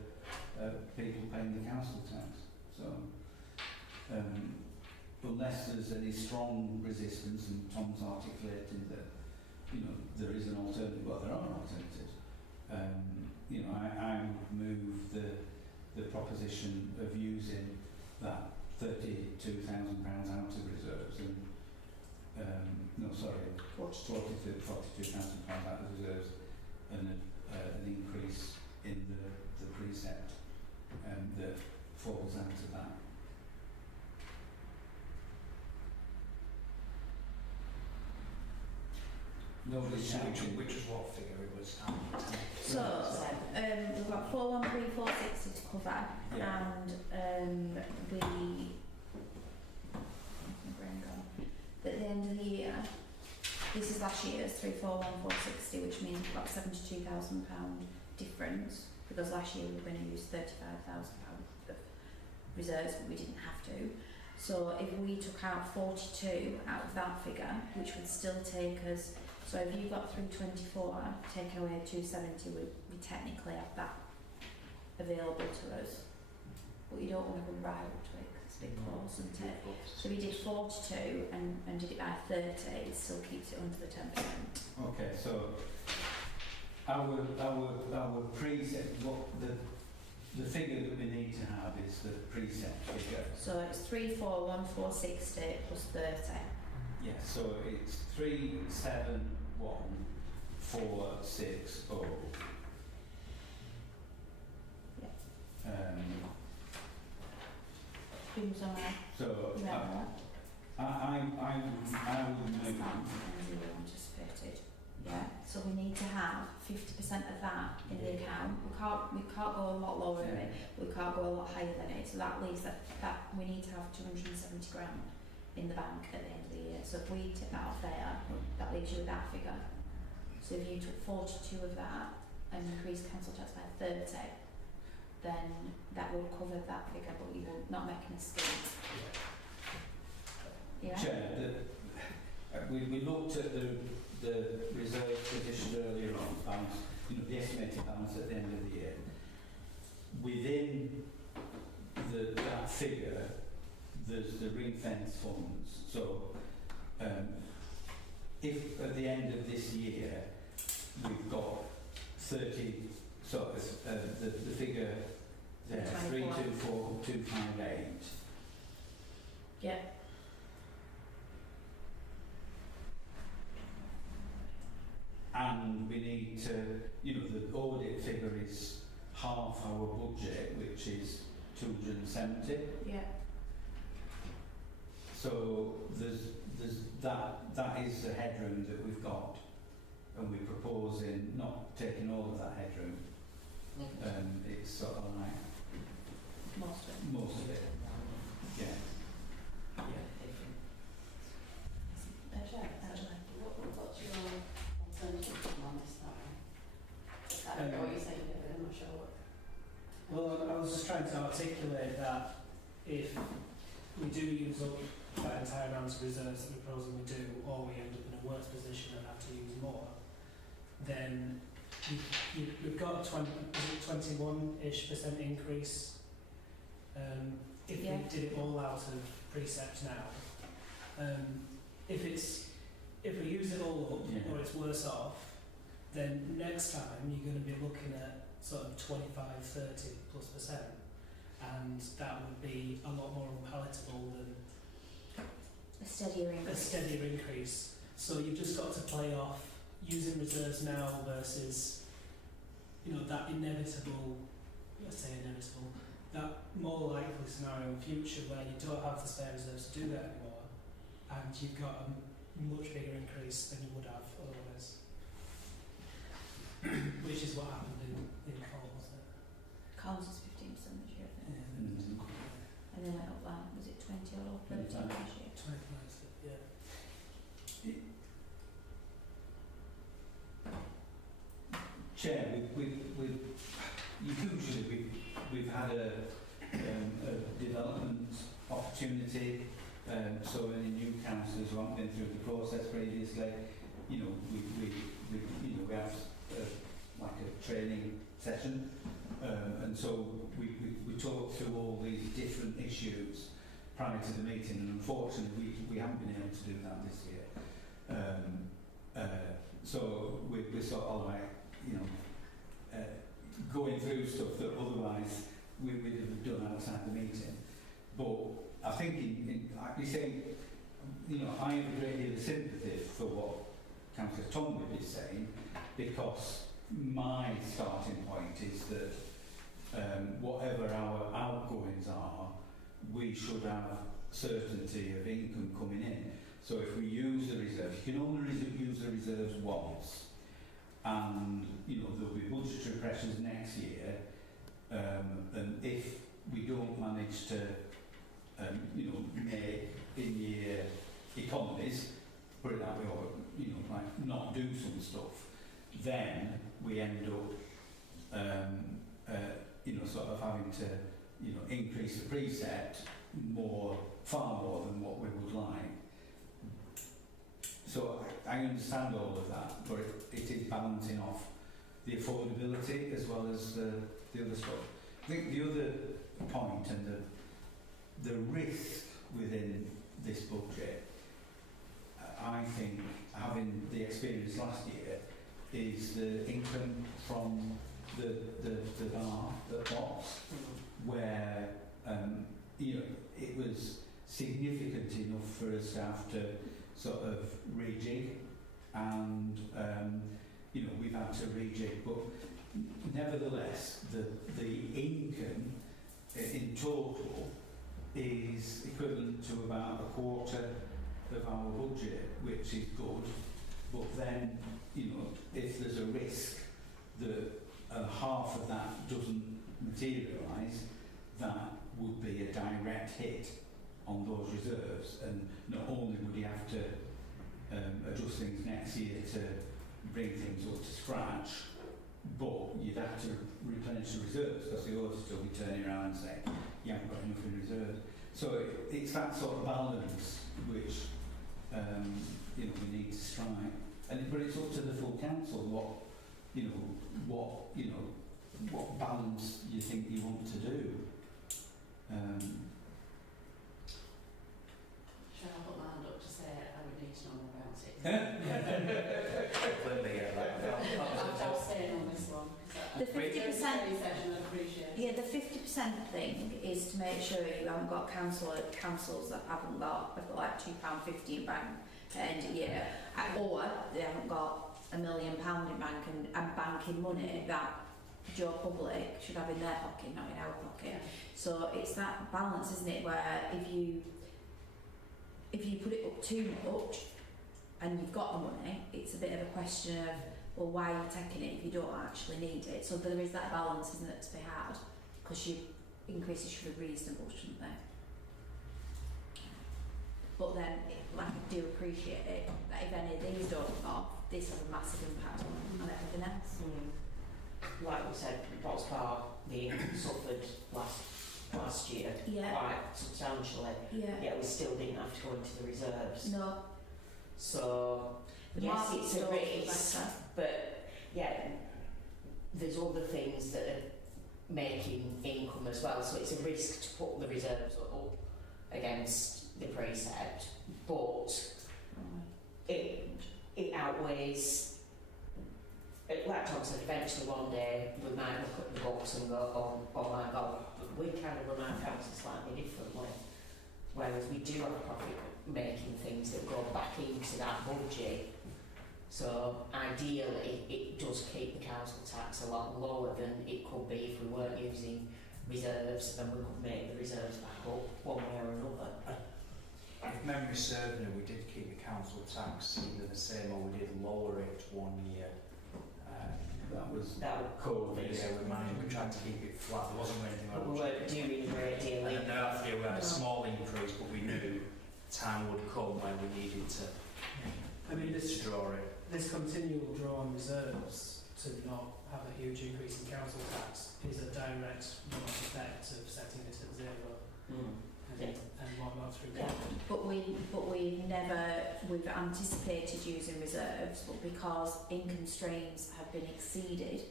people paying the council tax. So unless there's any strong resistance, and Tom's articulating that there is an alternative, well, there are alternatives. I would move the proposition of using that £32,000 out of reserves and £42,000 out of reserves, and an increase in the precept that falls out of that. Nobody's shouting. Which is what figure it was? So, we've got 413, 460 to cover, Yeah. and at the end of the year, this is last year's 341, 460, which means we've got £72,000 difference, because last year we were going to use £35,000 of reserves, but we didn't have to. So if we took out 42 out of that figure, which would still take us, so if you got 324, take away 270, we technically have that available to us. But you don't want to go right up to it, 'cause it's a bit close, isn't it? So we did 42 and did it by 30, it still keeps it under the 10%. Okay, so our preset, what the figure that we need to have is the preset figure. So it's 341,460 plus 30. Yeah, so it's 371,460. Yeah. Seems alright. So Remember that? I would That's move. that, and zero anticipated. Yeah. So we need to have 50% of that in the account. We can't go a lot lower than it. We can't go a lot higher than it. So that leaves that we need to have 270 grand in the bank at the end of the year. So if we take that off there, that leaves you with that figure. So if you took 42 of that and increased council tax by 30, then that would cover that figure, but you will not making a scheme. Yeah. Chair, we looked at the reserve position earlier on, balance, the estimated balance at the end of the year. Within that figure, there's the ring fence funds. So, if at the end of this year we've got 30, the figure there, 324258. Yeah. And we need to, the audit figure is half our budget, which is 270. Yeah. So there's that is the headroom that we've got, and we're proposing not taking all of that headroom. It's sort of like most of it. Yeah. What's your alternative on this now? I don't know what you're saying, David, I'm not sure what. Well, I was just trying to articulate that if we do use up that entire amount of reserves that we're proposing we do, or we end up in a worse position and have to use more, then we've got a 21-ish% increase. If we did it all out of precept now, if we use it all up, or it's worse off, then next time you're going to be looking at sort of 25-30+%, and that would be a lot more unpalatable than a steadier increase. So you've just got to play off using reserves now versus, that inevitable, that more likely scenario in future where you don't have the spare reserves to do that anymore, and you've got a much bigger increase than you would have otherwise. Which is what happened in Cole, wasn't it? Collins is 15% this year, I think. And then went up like, was it 20 or 30 this year? 25, yeah. Chair, we've had a development opportunity. So any new councillors who haven't been through the process previously, we have like a training session, and so we talk through all these different issues prior to the meeting, and unfortunately we haven't been able to do that this year. So we're sort of like, going through stuff that otherwise we would have done outside the meeting. But I think you say, I have a great deal of sympathy for what Councillor Tonwood is saying, because my starting point is that whatever our outgoings are, we should have certainty of income coming in. So if we use the reserves, you can only use the reserves once, and there'll be budgetary pressures next year, and if we don't manage to make in-year economies, put it that way, or like not do some stuff, then we end up sort of having to increase the precept far more than what we would like. So I understand all of that, but it is balancing off the affordability as well as the other stuff. I think the other point and the risk within this budget, I think, having the experience last year, is the income from the bar, the box, where it was significant enough for us to have to sort of rejig, and we've had to rejig, but nevertheless the income in total is equivalent to about a quarter of our budget, which is good. But then, you know, if there's a risk that half of that doesn't materialise, that would be a direct hit on those reserves, and not only would you have to adjust things next year to bring things up to scratch, but you'd have to replenish the reserves, because the auditor will be turning around and saying you haven't got enough in reserve. So it's that sort of balance which you know, we need to strike. But it's up to the full council what balance you think you want to do. Shall I put my hand up to say I would need to know more about it? Completely get that. I'll stay on this one. The 50%. Session, I'd appreciate. Yeah, the 50% thing is to make sure you haven't got councils that have got like £2.50 in bank at the end of the year, or they haven't got £1 million in bank and banking money that Joe Public should have in their pocket, not in our pocket. So it's that balance, isn't it, where if you put it up too much and you've got the money, it's a bit of a question of, well, why are you taking it if you don't actually need it? So there is that balance, isn't it, to be had, because your increases should be reasonable, shouldn't they? But then, like, I do appreciate it, that if any of these don't come off, this has a massive impact on everything else. Like we said, Box Bar being suffered last year Yeah. quite substantially, Yeah. yet we still didn't have to go into the reserves. No. So, The yes, market it's a stores are risk, better. but yeah, there's other things that are making income as well, so it's a risk to put the reserves up against the precept, but it outweighs. Like Tom said, eventually one day we might look at the books and go, oh my God, we kind of run our council slightly differently. Whereas we do have profit making things that go back into that budget. So ideally it does keep the council tax a lot lower than it could be if we weren't using reserves, and we could make the reserves back up one way or another. If memory serves me, we did keep the council tax either the same or we did lower it 1 year. That was That would COVID, yeah, we tried to keep it flat, there wasn't anything like But we weren't doing a great deal. And then after we had a small increase, but we knew time would come when we needed to, I mean, this draw it. continual draw on reserves to not have a huge increase in council tax is a direct effect of setting it at zero and whatnot through Yeah. COVID. But we've anticipated using reserves, but because income streams have been exceeded,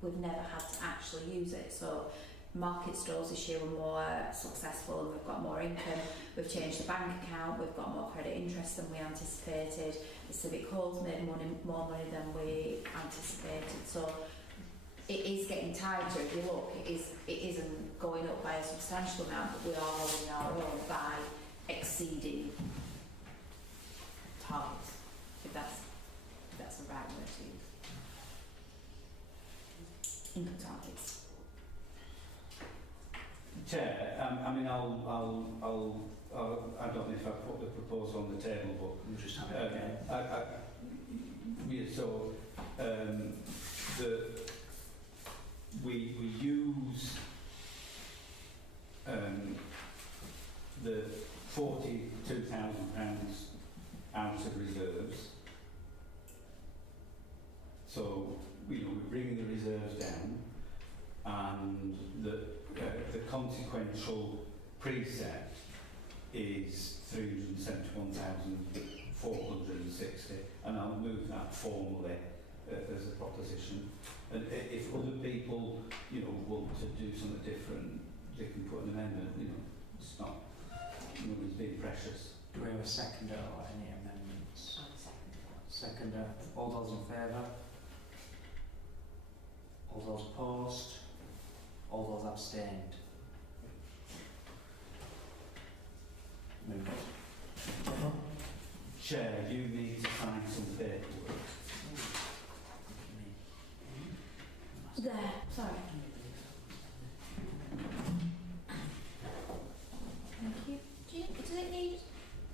we've never had to actually use it. So market stores this year were more successful and we've got more income. We've changed the bank account, we've got more credit interest than we anticipated. The Civic Halls made more money than we anticipated. So it is getting tighter. If you look, it isn't going up by a substantial amount, but we are holding our own by exceeding targets, if that's the right word to use. Income targets. Chair, I mean, I'll I don't know if I put the proposal on the table, but We'll just have it again. We use the £42,000 out of reserves. So we're bringing the reserves down, and the consequential precept is 371,460, and I'll move that formally as a proposition. And if other people, want to do something different, they can put an amendment. It's not, it's being precious. Do we have a seconder or any amendments? Seconder. All those in favour? All those opposed? All those abstained? Moved. Chair, you need to sign some paperwork. There, sorry. Thank you. Does it need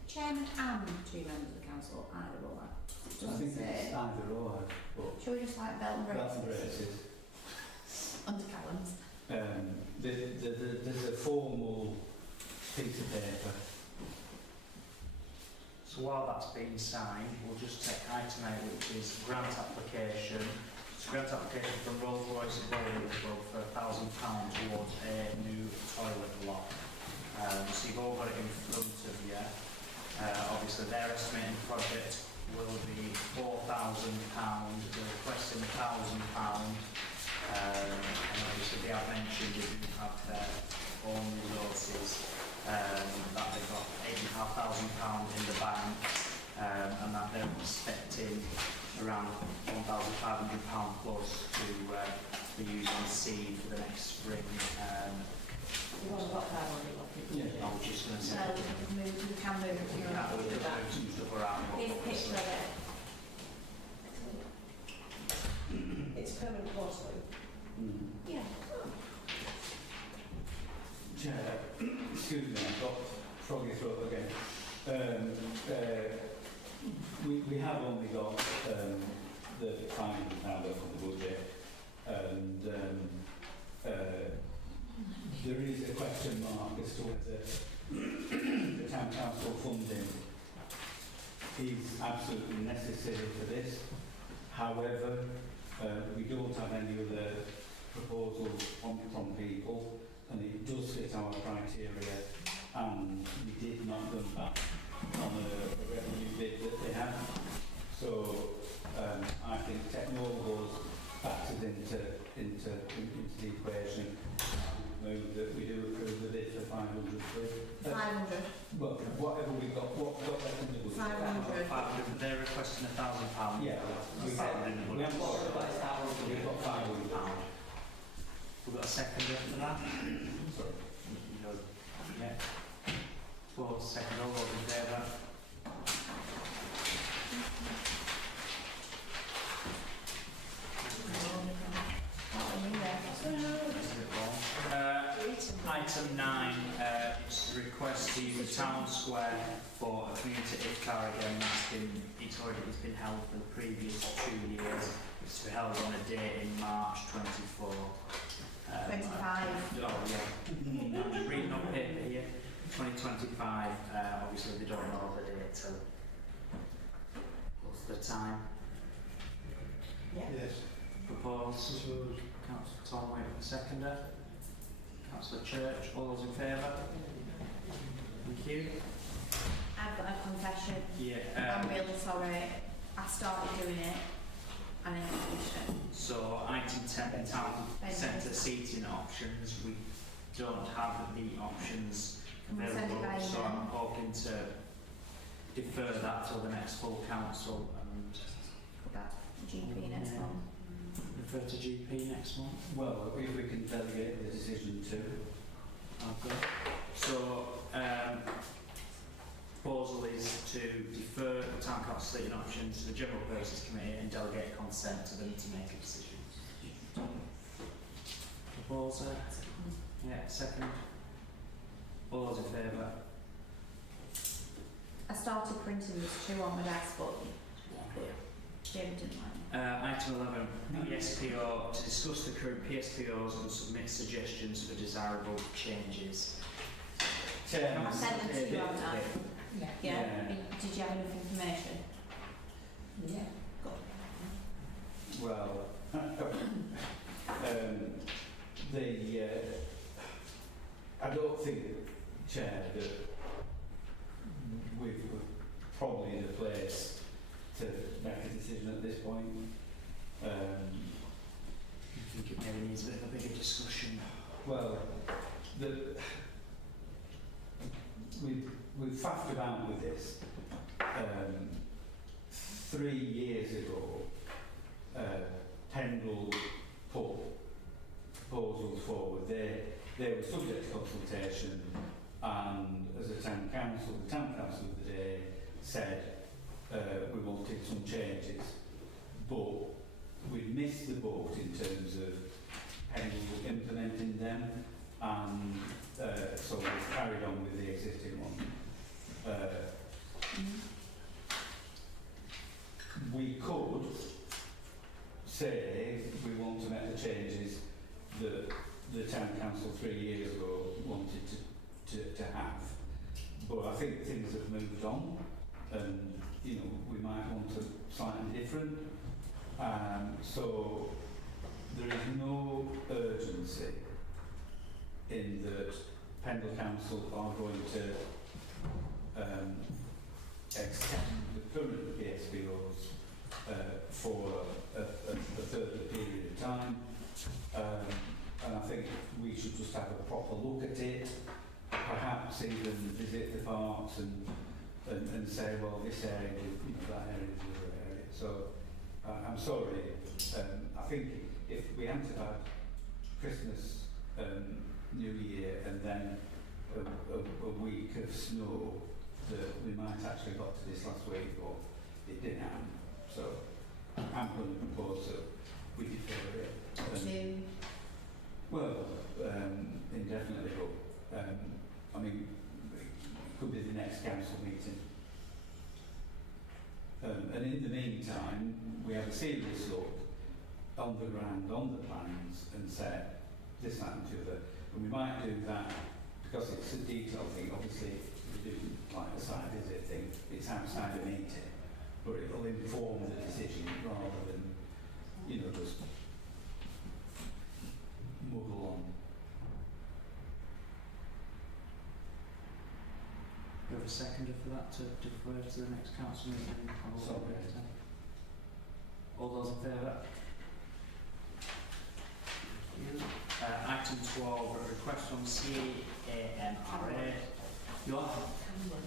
chairman and 2 members of the council? council, either or. It I doesn't think say. it's either or, but Shall we just like belt and belt and braces? braces. Under Callum's. There's a formal piece of paper. So while that's being signed, we'll just take item 8, which is grant application. It's a grant application from Rolls-Royce and Barnoldswick for £1,000 towards a new toilet block. So you've all got it in front of you. Obviously their estimating project will be £4,000. They're requesting £1,000. And obviously they have mentioned that you have their own resources. That they've got £8,500 in the bank, and that they're expecting around £1,500 plus to be used on seed for the next spring. We've only got 500 left. Yeah. I was just going to say, So we can move it we to can't really move some stuff around. but Here's a picture of it. It's permanent water. Yeah. Chair, excuse me, I've got froggy throat again. We have only got the £500 on the budget, and there is a question mark as to whether the town council funding is absolutely necessary for this. However, we don't have any other proposals from people, and it does fit our criteria, and we did knock them back on a revenue bid that they had. So I think technology factors into the equation. Move that we do approve the bid for 500 quid. 500. Well, whatever we've got, what left in the budget? 500. 500, they're requesting £1,000. Yeah, we haven't got we've got £500. We've got a seconder for that. Sorry. Yeah. Well, second, all those in favour? Item 9, it's a request to use the town square for a community iftar again. It's been held for the previous 2 years. It's to be held on a date in March 24. 25. Oh yeah. I'm just reading on paper here. 2025. Obviously they don't know the date, so what's the time? Yeah. Yes. Propose. Proposed. Councillor Tom White, the seconder. Councillor Church, all those in favour? Thank you. I've got a confession. Yeah. I'm really sorry. I started doing it and then I finished it. So item 10, town centre seating options. We don't have the options Can we send it available, by so email? I'm hoping to defer that till the next full council and Put that GP next one. refer to GP next month. Well, if we can delegate the decision to. Okay. So, proposal is to defer the town council seating options to the general purposes committee and delegate consent to them to make a decision. Proposal. Yeah, second. All those in favour? I started printing this 2 on my desk, but David didn't like it. Item 11, PSPO, to discuss the current PSPOs and submit suggestions for desirable changes. Chairman, I've sent them to you, haven't I? Yeah. Yeah? Yeah. Did you have enough information? Yeah. well, I don't think, Chair, that we're probably in a place to make a decision at this point. I think it maybe needs a bit of a bigger discussion. Well, we've faffed about with this. 3 years ago, Pendle put proposals forward. They were subject to consultation, and as a town council, the town council of the day said we wanted some changes, but we'd missed the boat in terms of Pendle implementing them, and so we've carried on with the existing one. 3 years ago wanted to have. But I think things have moved on, and you know, we might want to slightly different. So there is no urgency in that Pendle Council are going to extend the current PSBOs for a further period of time. And I think we should just have a proper look at it, perhaps even visit the parks and say, well, this area, you know, that area is the other area. So I'm sorry. I think if we hadn't had Christmas, New Year, and then a week of snow, that we might actually got to this last week, or it didn't happen. So I'm going to propose that we defer it. Well, indefinitely, but I mean, it could be the next council meeting. And in the meantime, we have a serious look on the ground, on the plans, and say this, that, and the other. And we might do that because it's a detail thing. Obviously, we do like a site visit thing. It's outside a meeting, but it will inform the decision rather than, you know, just muggle on. Do you have a seconder for that to defer to the next council meeting? All those in favour? Item 12, a request from CAMRA. You are?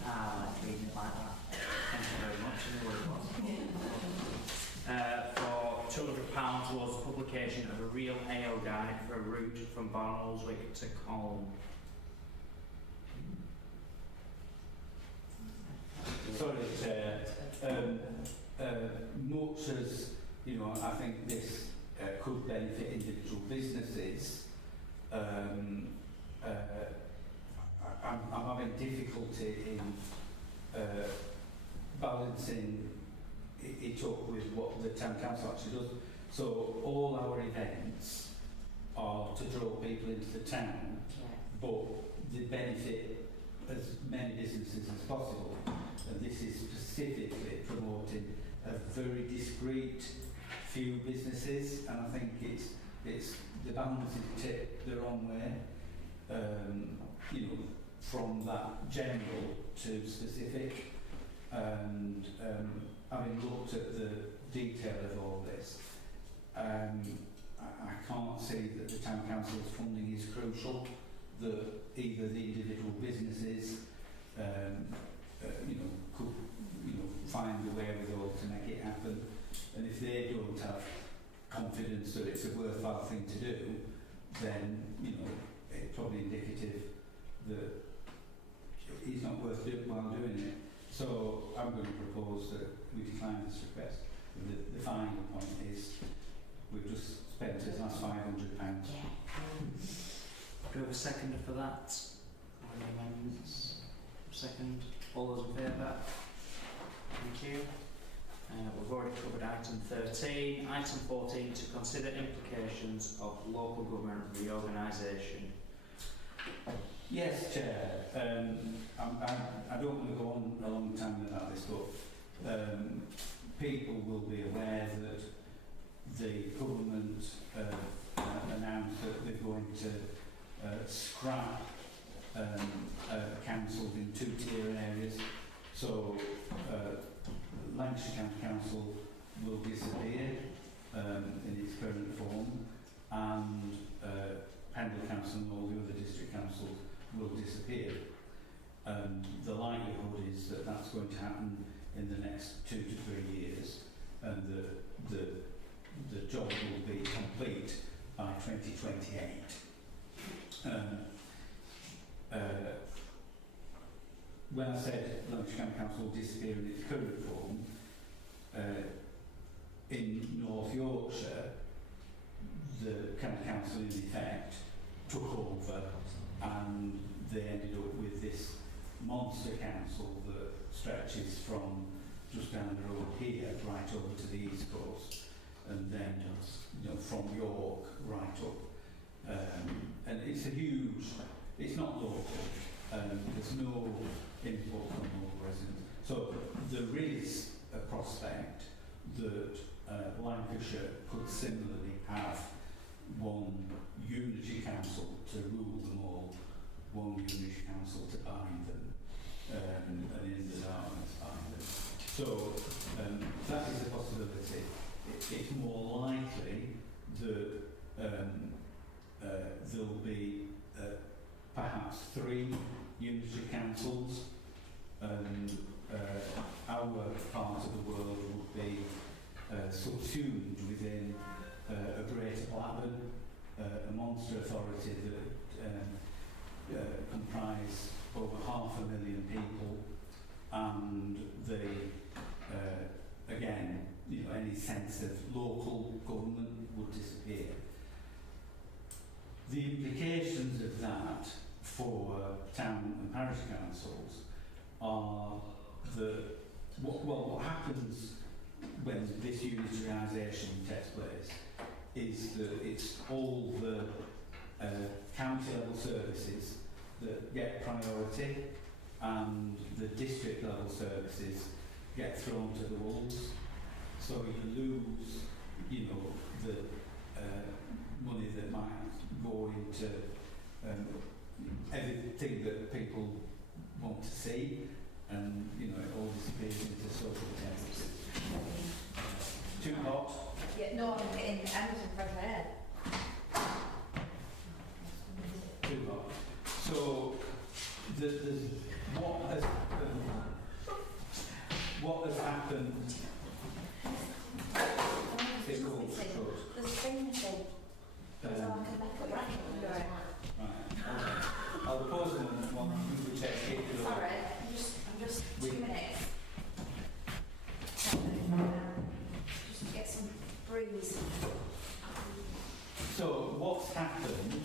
I like reading it like that. Thank you very much. I knew what it was. For £200 towards the publication of a real AO guide for a route from Barnoldswick to Colne. Sorry, Chair. Much as, you know, I think this could benefit individual businesses, I'm having difficulty in balancing it up with what the Town Council actually does. So all our events are to draw people into the town, but they benefit as many businesses as possible. And this is specifically promoting a very discreet few businesses, and I think it's the balance is tipped the wrong way. You know, from that general to specific, and having looked at the detail of all this, I can't see that the Town Council's funding is crucial. That either the individual businesses, you know, could, you know, find the wherewithal to make it happen, and if they don't have confidence that it's a worthwhile thing to do, then, you know, it's probably indicative that it's not worth while doing it. So I'm going to propose that we decline this request. The final point is we've just spent as last £500. Do we have a seconder for that? Any amendments? Second. All those in favour? Thank you. We've already covered item 13. Item 14, to consider implications of local government reorganisation. Yes, Chair. I don't want to go on a long time about this, but people will be aware that the government announced that they're going to scrap councils in two-tier areas. So Lancashire County Council will disappear in its current form, and Pendle Council and all the other district councils will disappear. The likelihood is that that's going to happen in the next 2 to 3 years, and the job will be complete by 2028. When I said Lancashire County Council will disappear in its current form, in North Yorkshire, the County Council in effect took over, and they ended up with this monster council that stretches from just down the road here right over to the east coast, and then, you know, from York right up And it's a huge, it's not local, there's no input from local residents. So there is a prospect that Lancashire could similarly have one unitary council to rule them all, one unitary council to bind them, and in the darkness bind them. So that is a possibility. It's more likely that there'll be perhaps 3 unitary councils, and our part of the world would be subsumed within a Greater Blackburn, a monster authority that comprise over 500,000 people, and they, again, you know, any sense of local government would disappear. The implications of that for town and parish councils are that what happens when this unitarisation takes place is that it's all the county level services that get priority, and the district level services get thrown to the wolves. So you lose, you know, the money that might go into everything that people want to see, and you know, it all disappears into social services. Too hot? Yeah, no, I'm getting Amazon fresh air. Too hot. So there's what has happened? It will short. The spring thing. It's like a makeup racket. Right. I'll pause a moment while we check it. Sorry, I'm just 2 minutes. Just get some breeze. So what's happened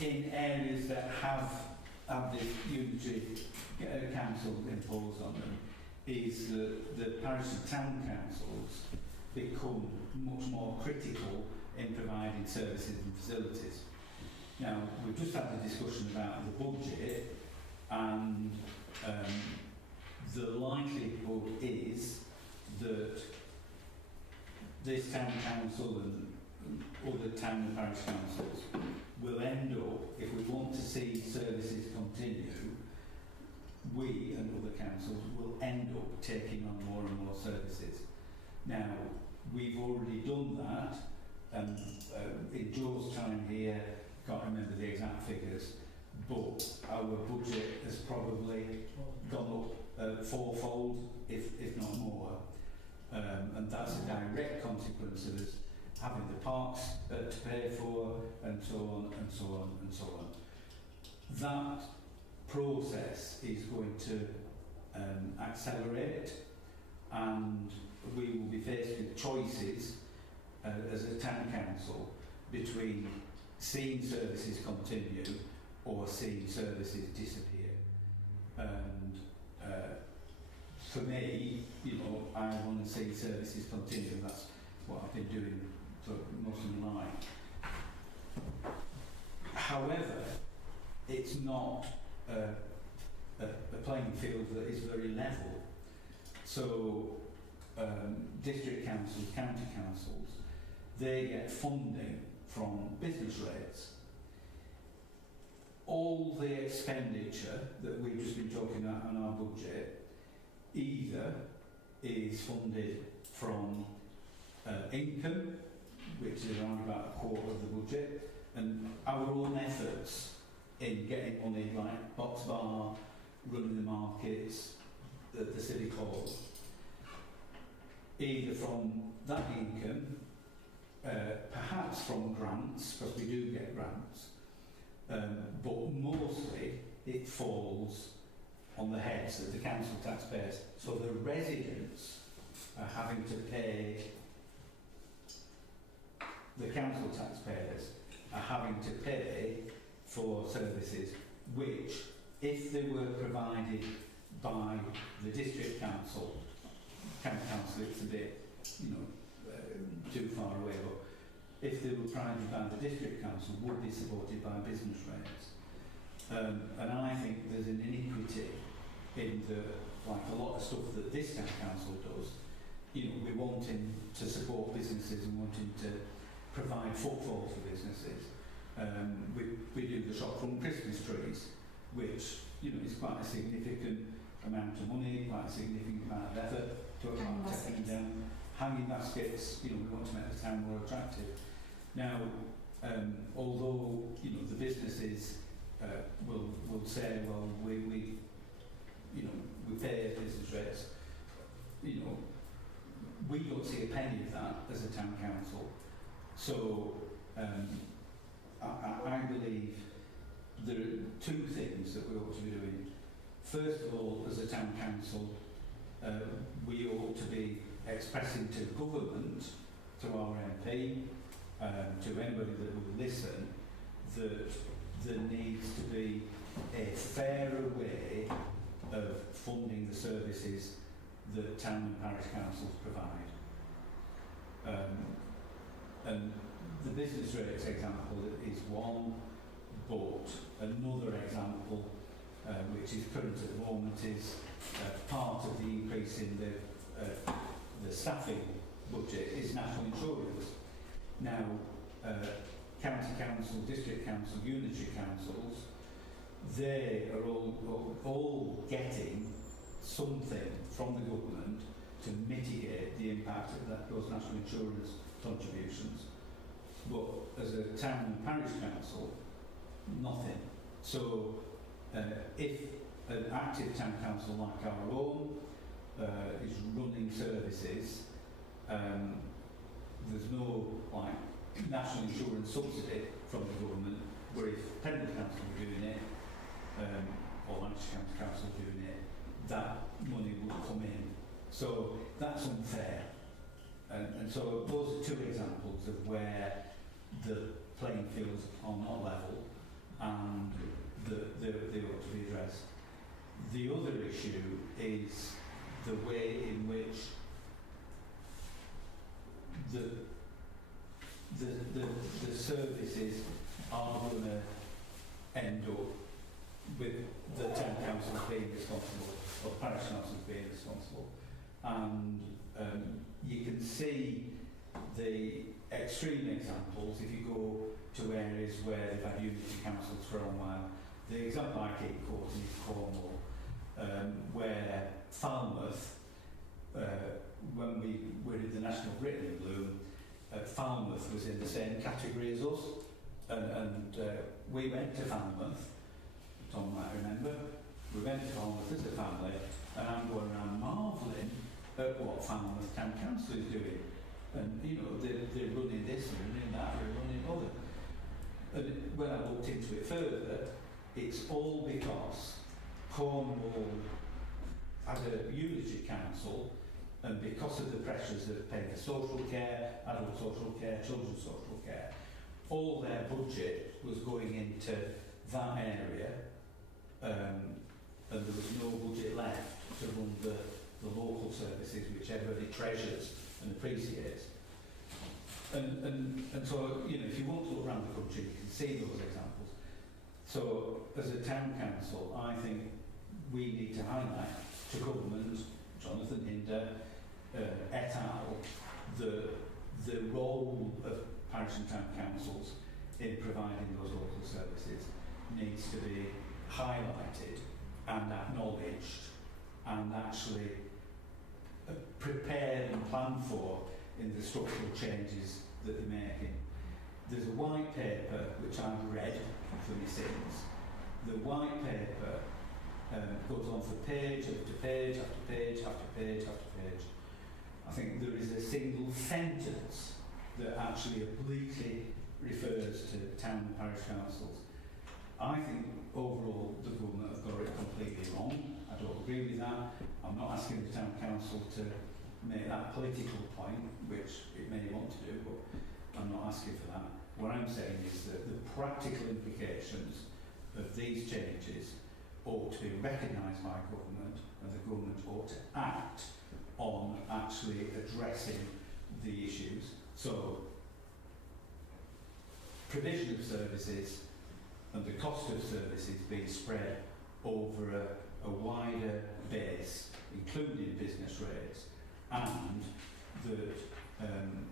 in areas that have this unitary council imposed on them is that the parish and town councils become much more critical in providing services and facilities. Now, we've just had a discussion about the budget, and the likelihood is that this town council and other town and parish councils will end up, if we want to see services continue, we and other councils will end up taking on more and more services. Now, we've already done that, and in Joe's time here, can't remember the exact figures, but our budget has probably gone up fourfold, if not more, and that's a direct consequence of us having the parks to pay for, and so on, and so on, and so on. That process is going to accelerate, and we will be faced with choices as a town council between seeing services continue or seeing services disappear. And for me, you know, I want to see services continue. That's what I've been doing for most of my life. However, it's not a playing field that is very level. So district councils, county councils, they get funding from business rates. All the expenditure that we've just been talking about on our budget either is funded from income, which is around about a quarter of the budget, and our own efforts in getting money like Box Bar, running the markets, the Civic Hall, either from that income, perhaps from grants, because we do get grants, but mostly it falls on the heads of the council taxpayers. So the residents are having to pay, the council taxpayers are having to pay for services which, if they were provided by the district council, county council, it's a bit, you know, too far away, but if they were provided by the district council, would be supported by business rates. And I think there's an iniquity in the, like a lot of stuff that this town council does. You know, we're wanting to support businesses and wanting to provide footfall for businesses. We do the shop front Christmas trees, which, you know, is quite a significant amount of money, quite a significant amount of effort to taking down. Hanging baskets, you know, we want to make the town more attractive. Now, although, you know, the businesses will say, well, we you know, we pay business rates, you know, we don't see a penny of that as a town council. So I believe there are two things that we ought to be doing. First of all, as a town council, we ought to be expressing to government, to our MP, to anybody that will listen, that there needs to be a fairer way of funding the services that town and parish councils provide. And the business rates example is one, but another example which is current at the moment is part of the increase in the staffing budget is national insurance. Now, county council, district council, unitary councils, they are all getting something from the government to mitigate the impact of those national insurance contributions. But as a town and parish council, nothing. So if an active town council like our own is running services, there's no like national insurance subsidy from the government, where if Pendle Council were doing it, or Manchester County Council doing it, that money would come in. So that's unfair. And so those are two examples of where the playing fields are not level and they ought to be addressed. The other issue is the way in which the services are going to end up with the town councils being responsible or parish councils being responsible. And you can see the extreme examples if you go to areas where they've had unity councils for a while. The example I keep quoting is Cornwall, where Falmouth, when we were in the National Britain Bloom, Falmouth was in the same category as us, and we went to Falmouth. Tom might remember. We went to Falmouth as a family, and I'm going around marvelling at what Falmouth Town Council is doing. And, you know, they're running this, they're running that, they're running other. And when I looked into it further, it's all because Cornwall had a unitary council, and because of the pressures of paying for social care, adult social care, children's social care, all their budget was going into that area, and there was no budget left to run the local services which everybody treasures and appreciates. And so, you know, if you want to look around the country, you can see those examples. So, as a town council, I think we need to highlight to government, Jonathan Hinder, et al., the role of parish and town councils in providing those local services needs to be highlighted and acknowledged and actually prepared and planned for in the structural changes that they're making. There's a white paper which I've read for my sins. The white paper goes on for page after page after page after page after page. I think there is a single sentence that actually obliquely refers to town and parish councils. I think overall the government have got it completely wrong. I don't agree with that. I'm not asking the town council to make that political point, which it may want to do, but I'm not asking for that. What I'm saying is that the practical implications of these changes ought to be recognised by government, and the government ought to act on actually addressing the issues. So provision of services and the cost of services being spread over a wider base, including business rates, and that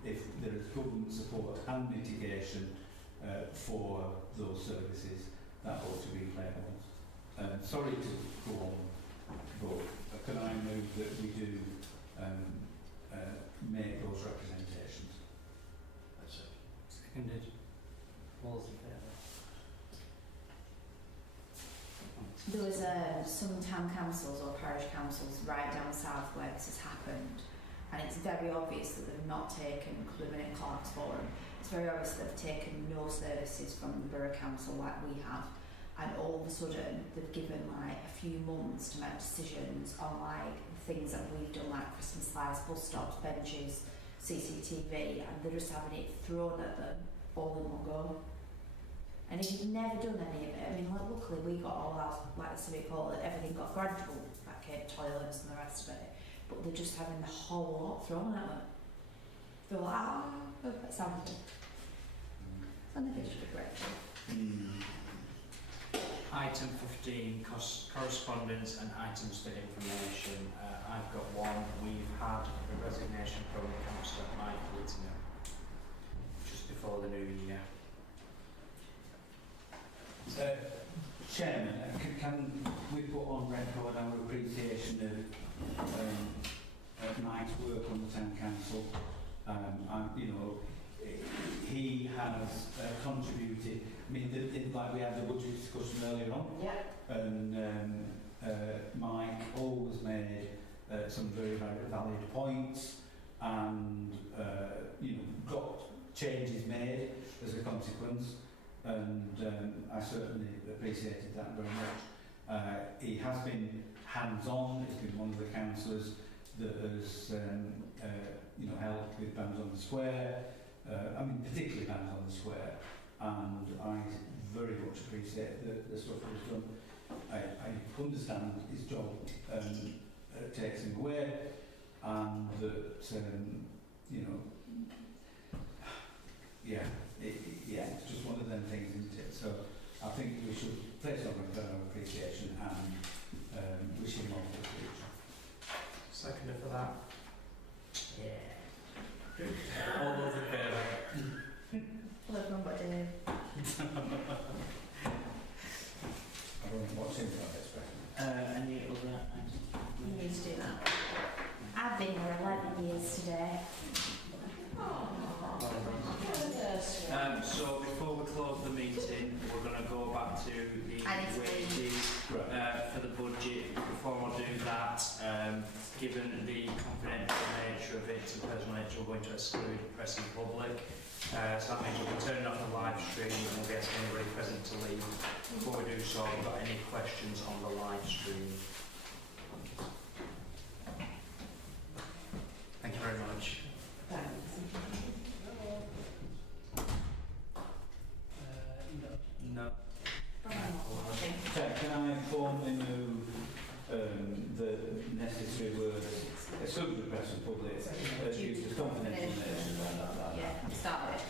if there is government support and mitigation for those services, that ought to be played. Sorry to go on, but can I move that we do make those representations? That's it. Seconded. All those in favour? There was some town councils or parish councils right down south where this has happened, and it's very obvious that they've not taken, including in Clark's Forum, it's very obvious that they've taken no services from the borough council like we have, and all of a sudden they've given like a few months to make decisions on like things that we've done, like Christmas lights, bus stops, benches, CCTV, and they're just having it thrown at them all in one go. And if you've never done any of it, I mean, like, luckily we got all our, like the Civic Hall, everything got gradual, like toilets and the rest of it, but they're just having the whole lot thrown at them. They're like, that sounds good. I think it should be great. Item 15, correspondence and items for information. I've got one. We've had a resignation from Councillor Mike Whittingham just before the new year. Chairman, can we put on record our appreciation of Mike's work on the Town Council? And, you know, he has contributed. I mean, like we had the budget discussion earlier on, and Mike always made some very, very valid points, and you know, got changes made as a consequence. And I certainly appreciated that very much. He has been hands-on. He's been one of the councillors that has, you know, helped with Bands on the Square. I mean, particularly Bands on the Square. And I very much appreciate the stuff that he's done. I understand his job takes him away, and that you know, yeah. It's just one of them things, isn't it? So I think we should place on record our appreciation and wish him all for the future. Seconder for that. Yeah. All those in favour? Well, everyone but Dave. I don't know what's in that expression. Any other items? You need to do that. I've been here 11 years today. So before we close the meeting, we're going to go back to the wages for the budget. Before I do that, given the confidential nature of it and personal nature, we're going to exclude press and public. So that means we'll be turning off the live stream and we'll be asking anybody present to leave. Before we do so, have we got any questions on the live stream? Thank you very much. No. Can I formally move the necessary words, exclude the press and public, use the confidential nature? Yeah, start it.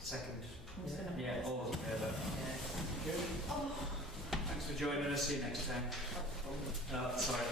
Second. Who's gonna- Yeah, all those in favour? Thanks for joining us. See you next time. Sorry.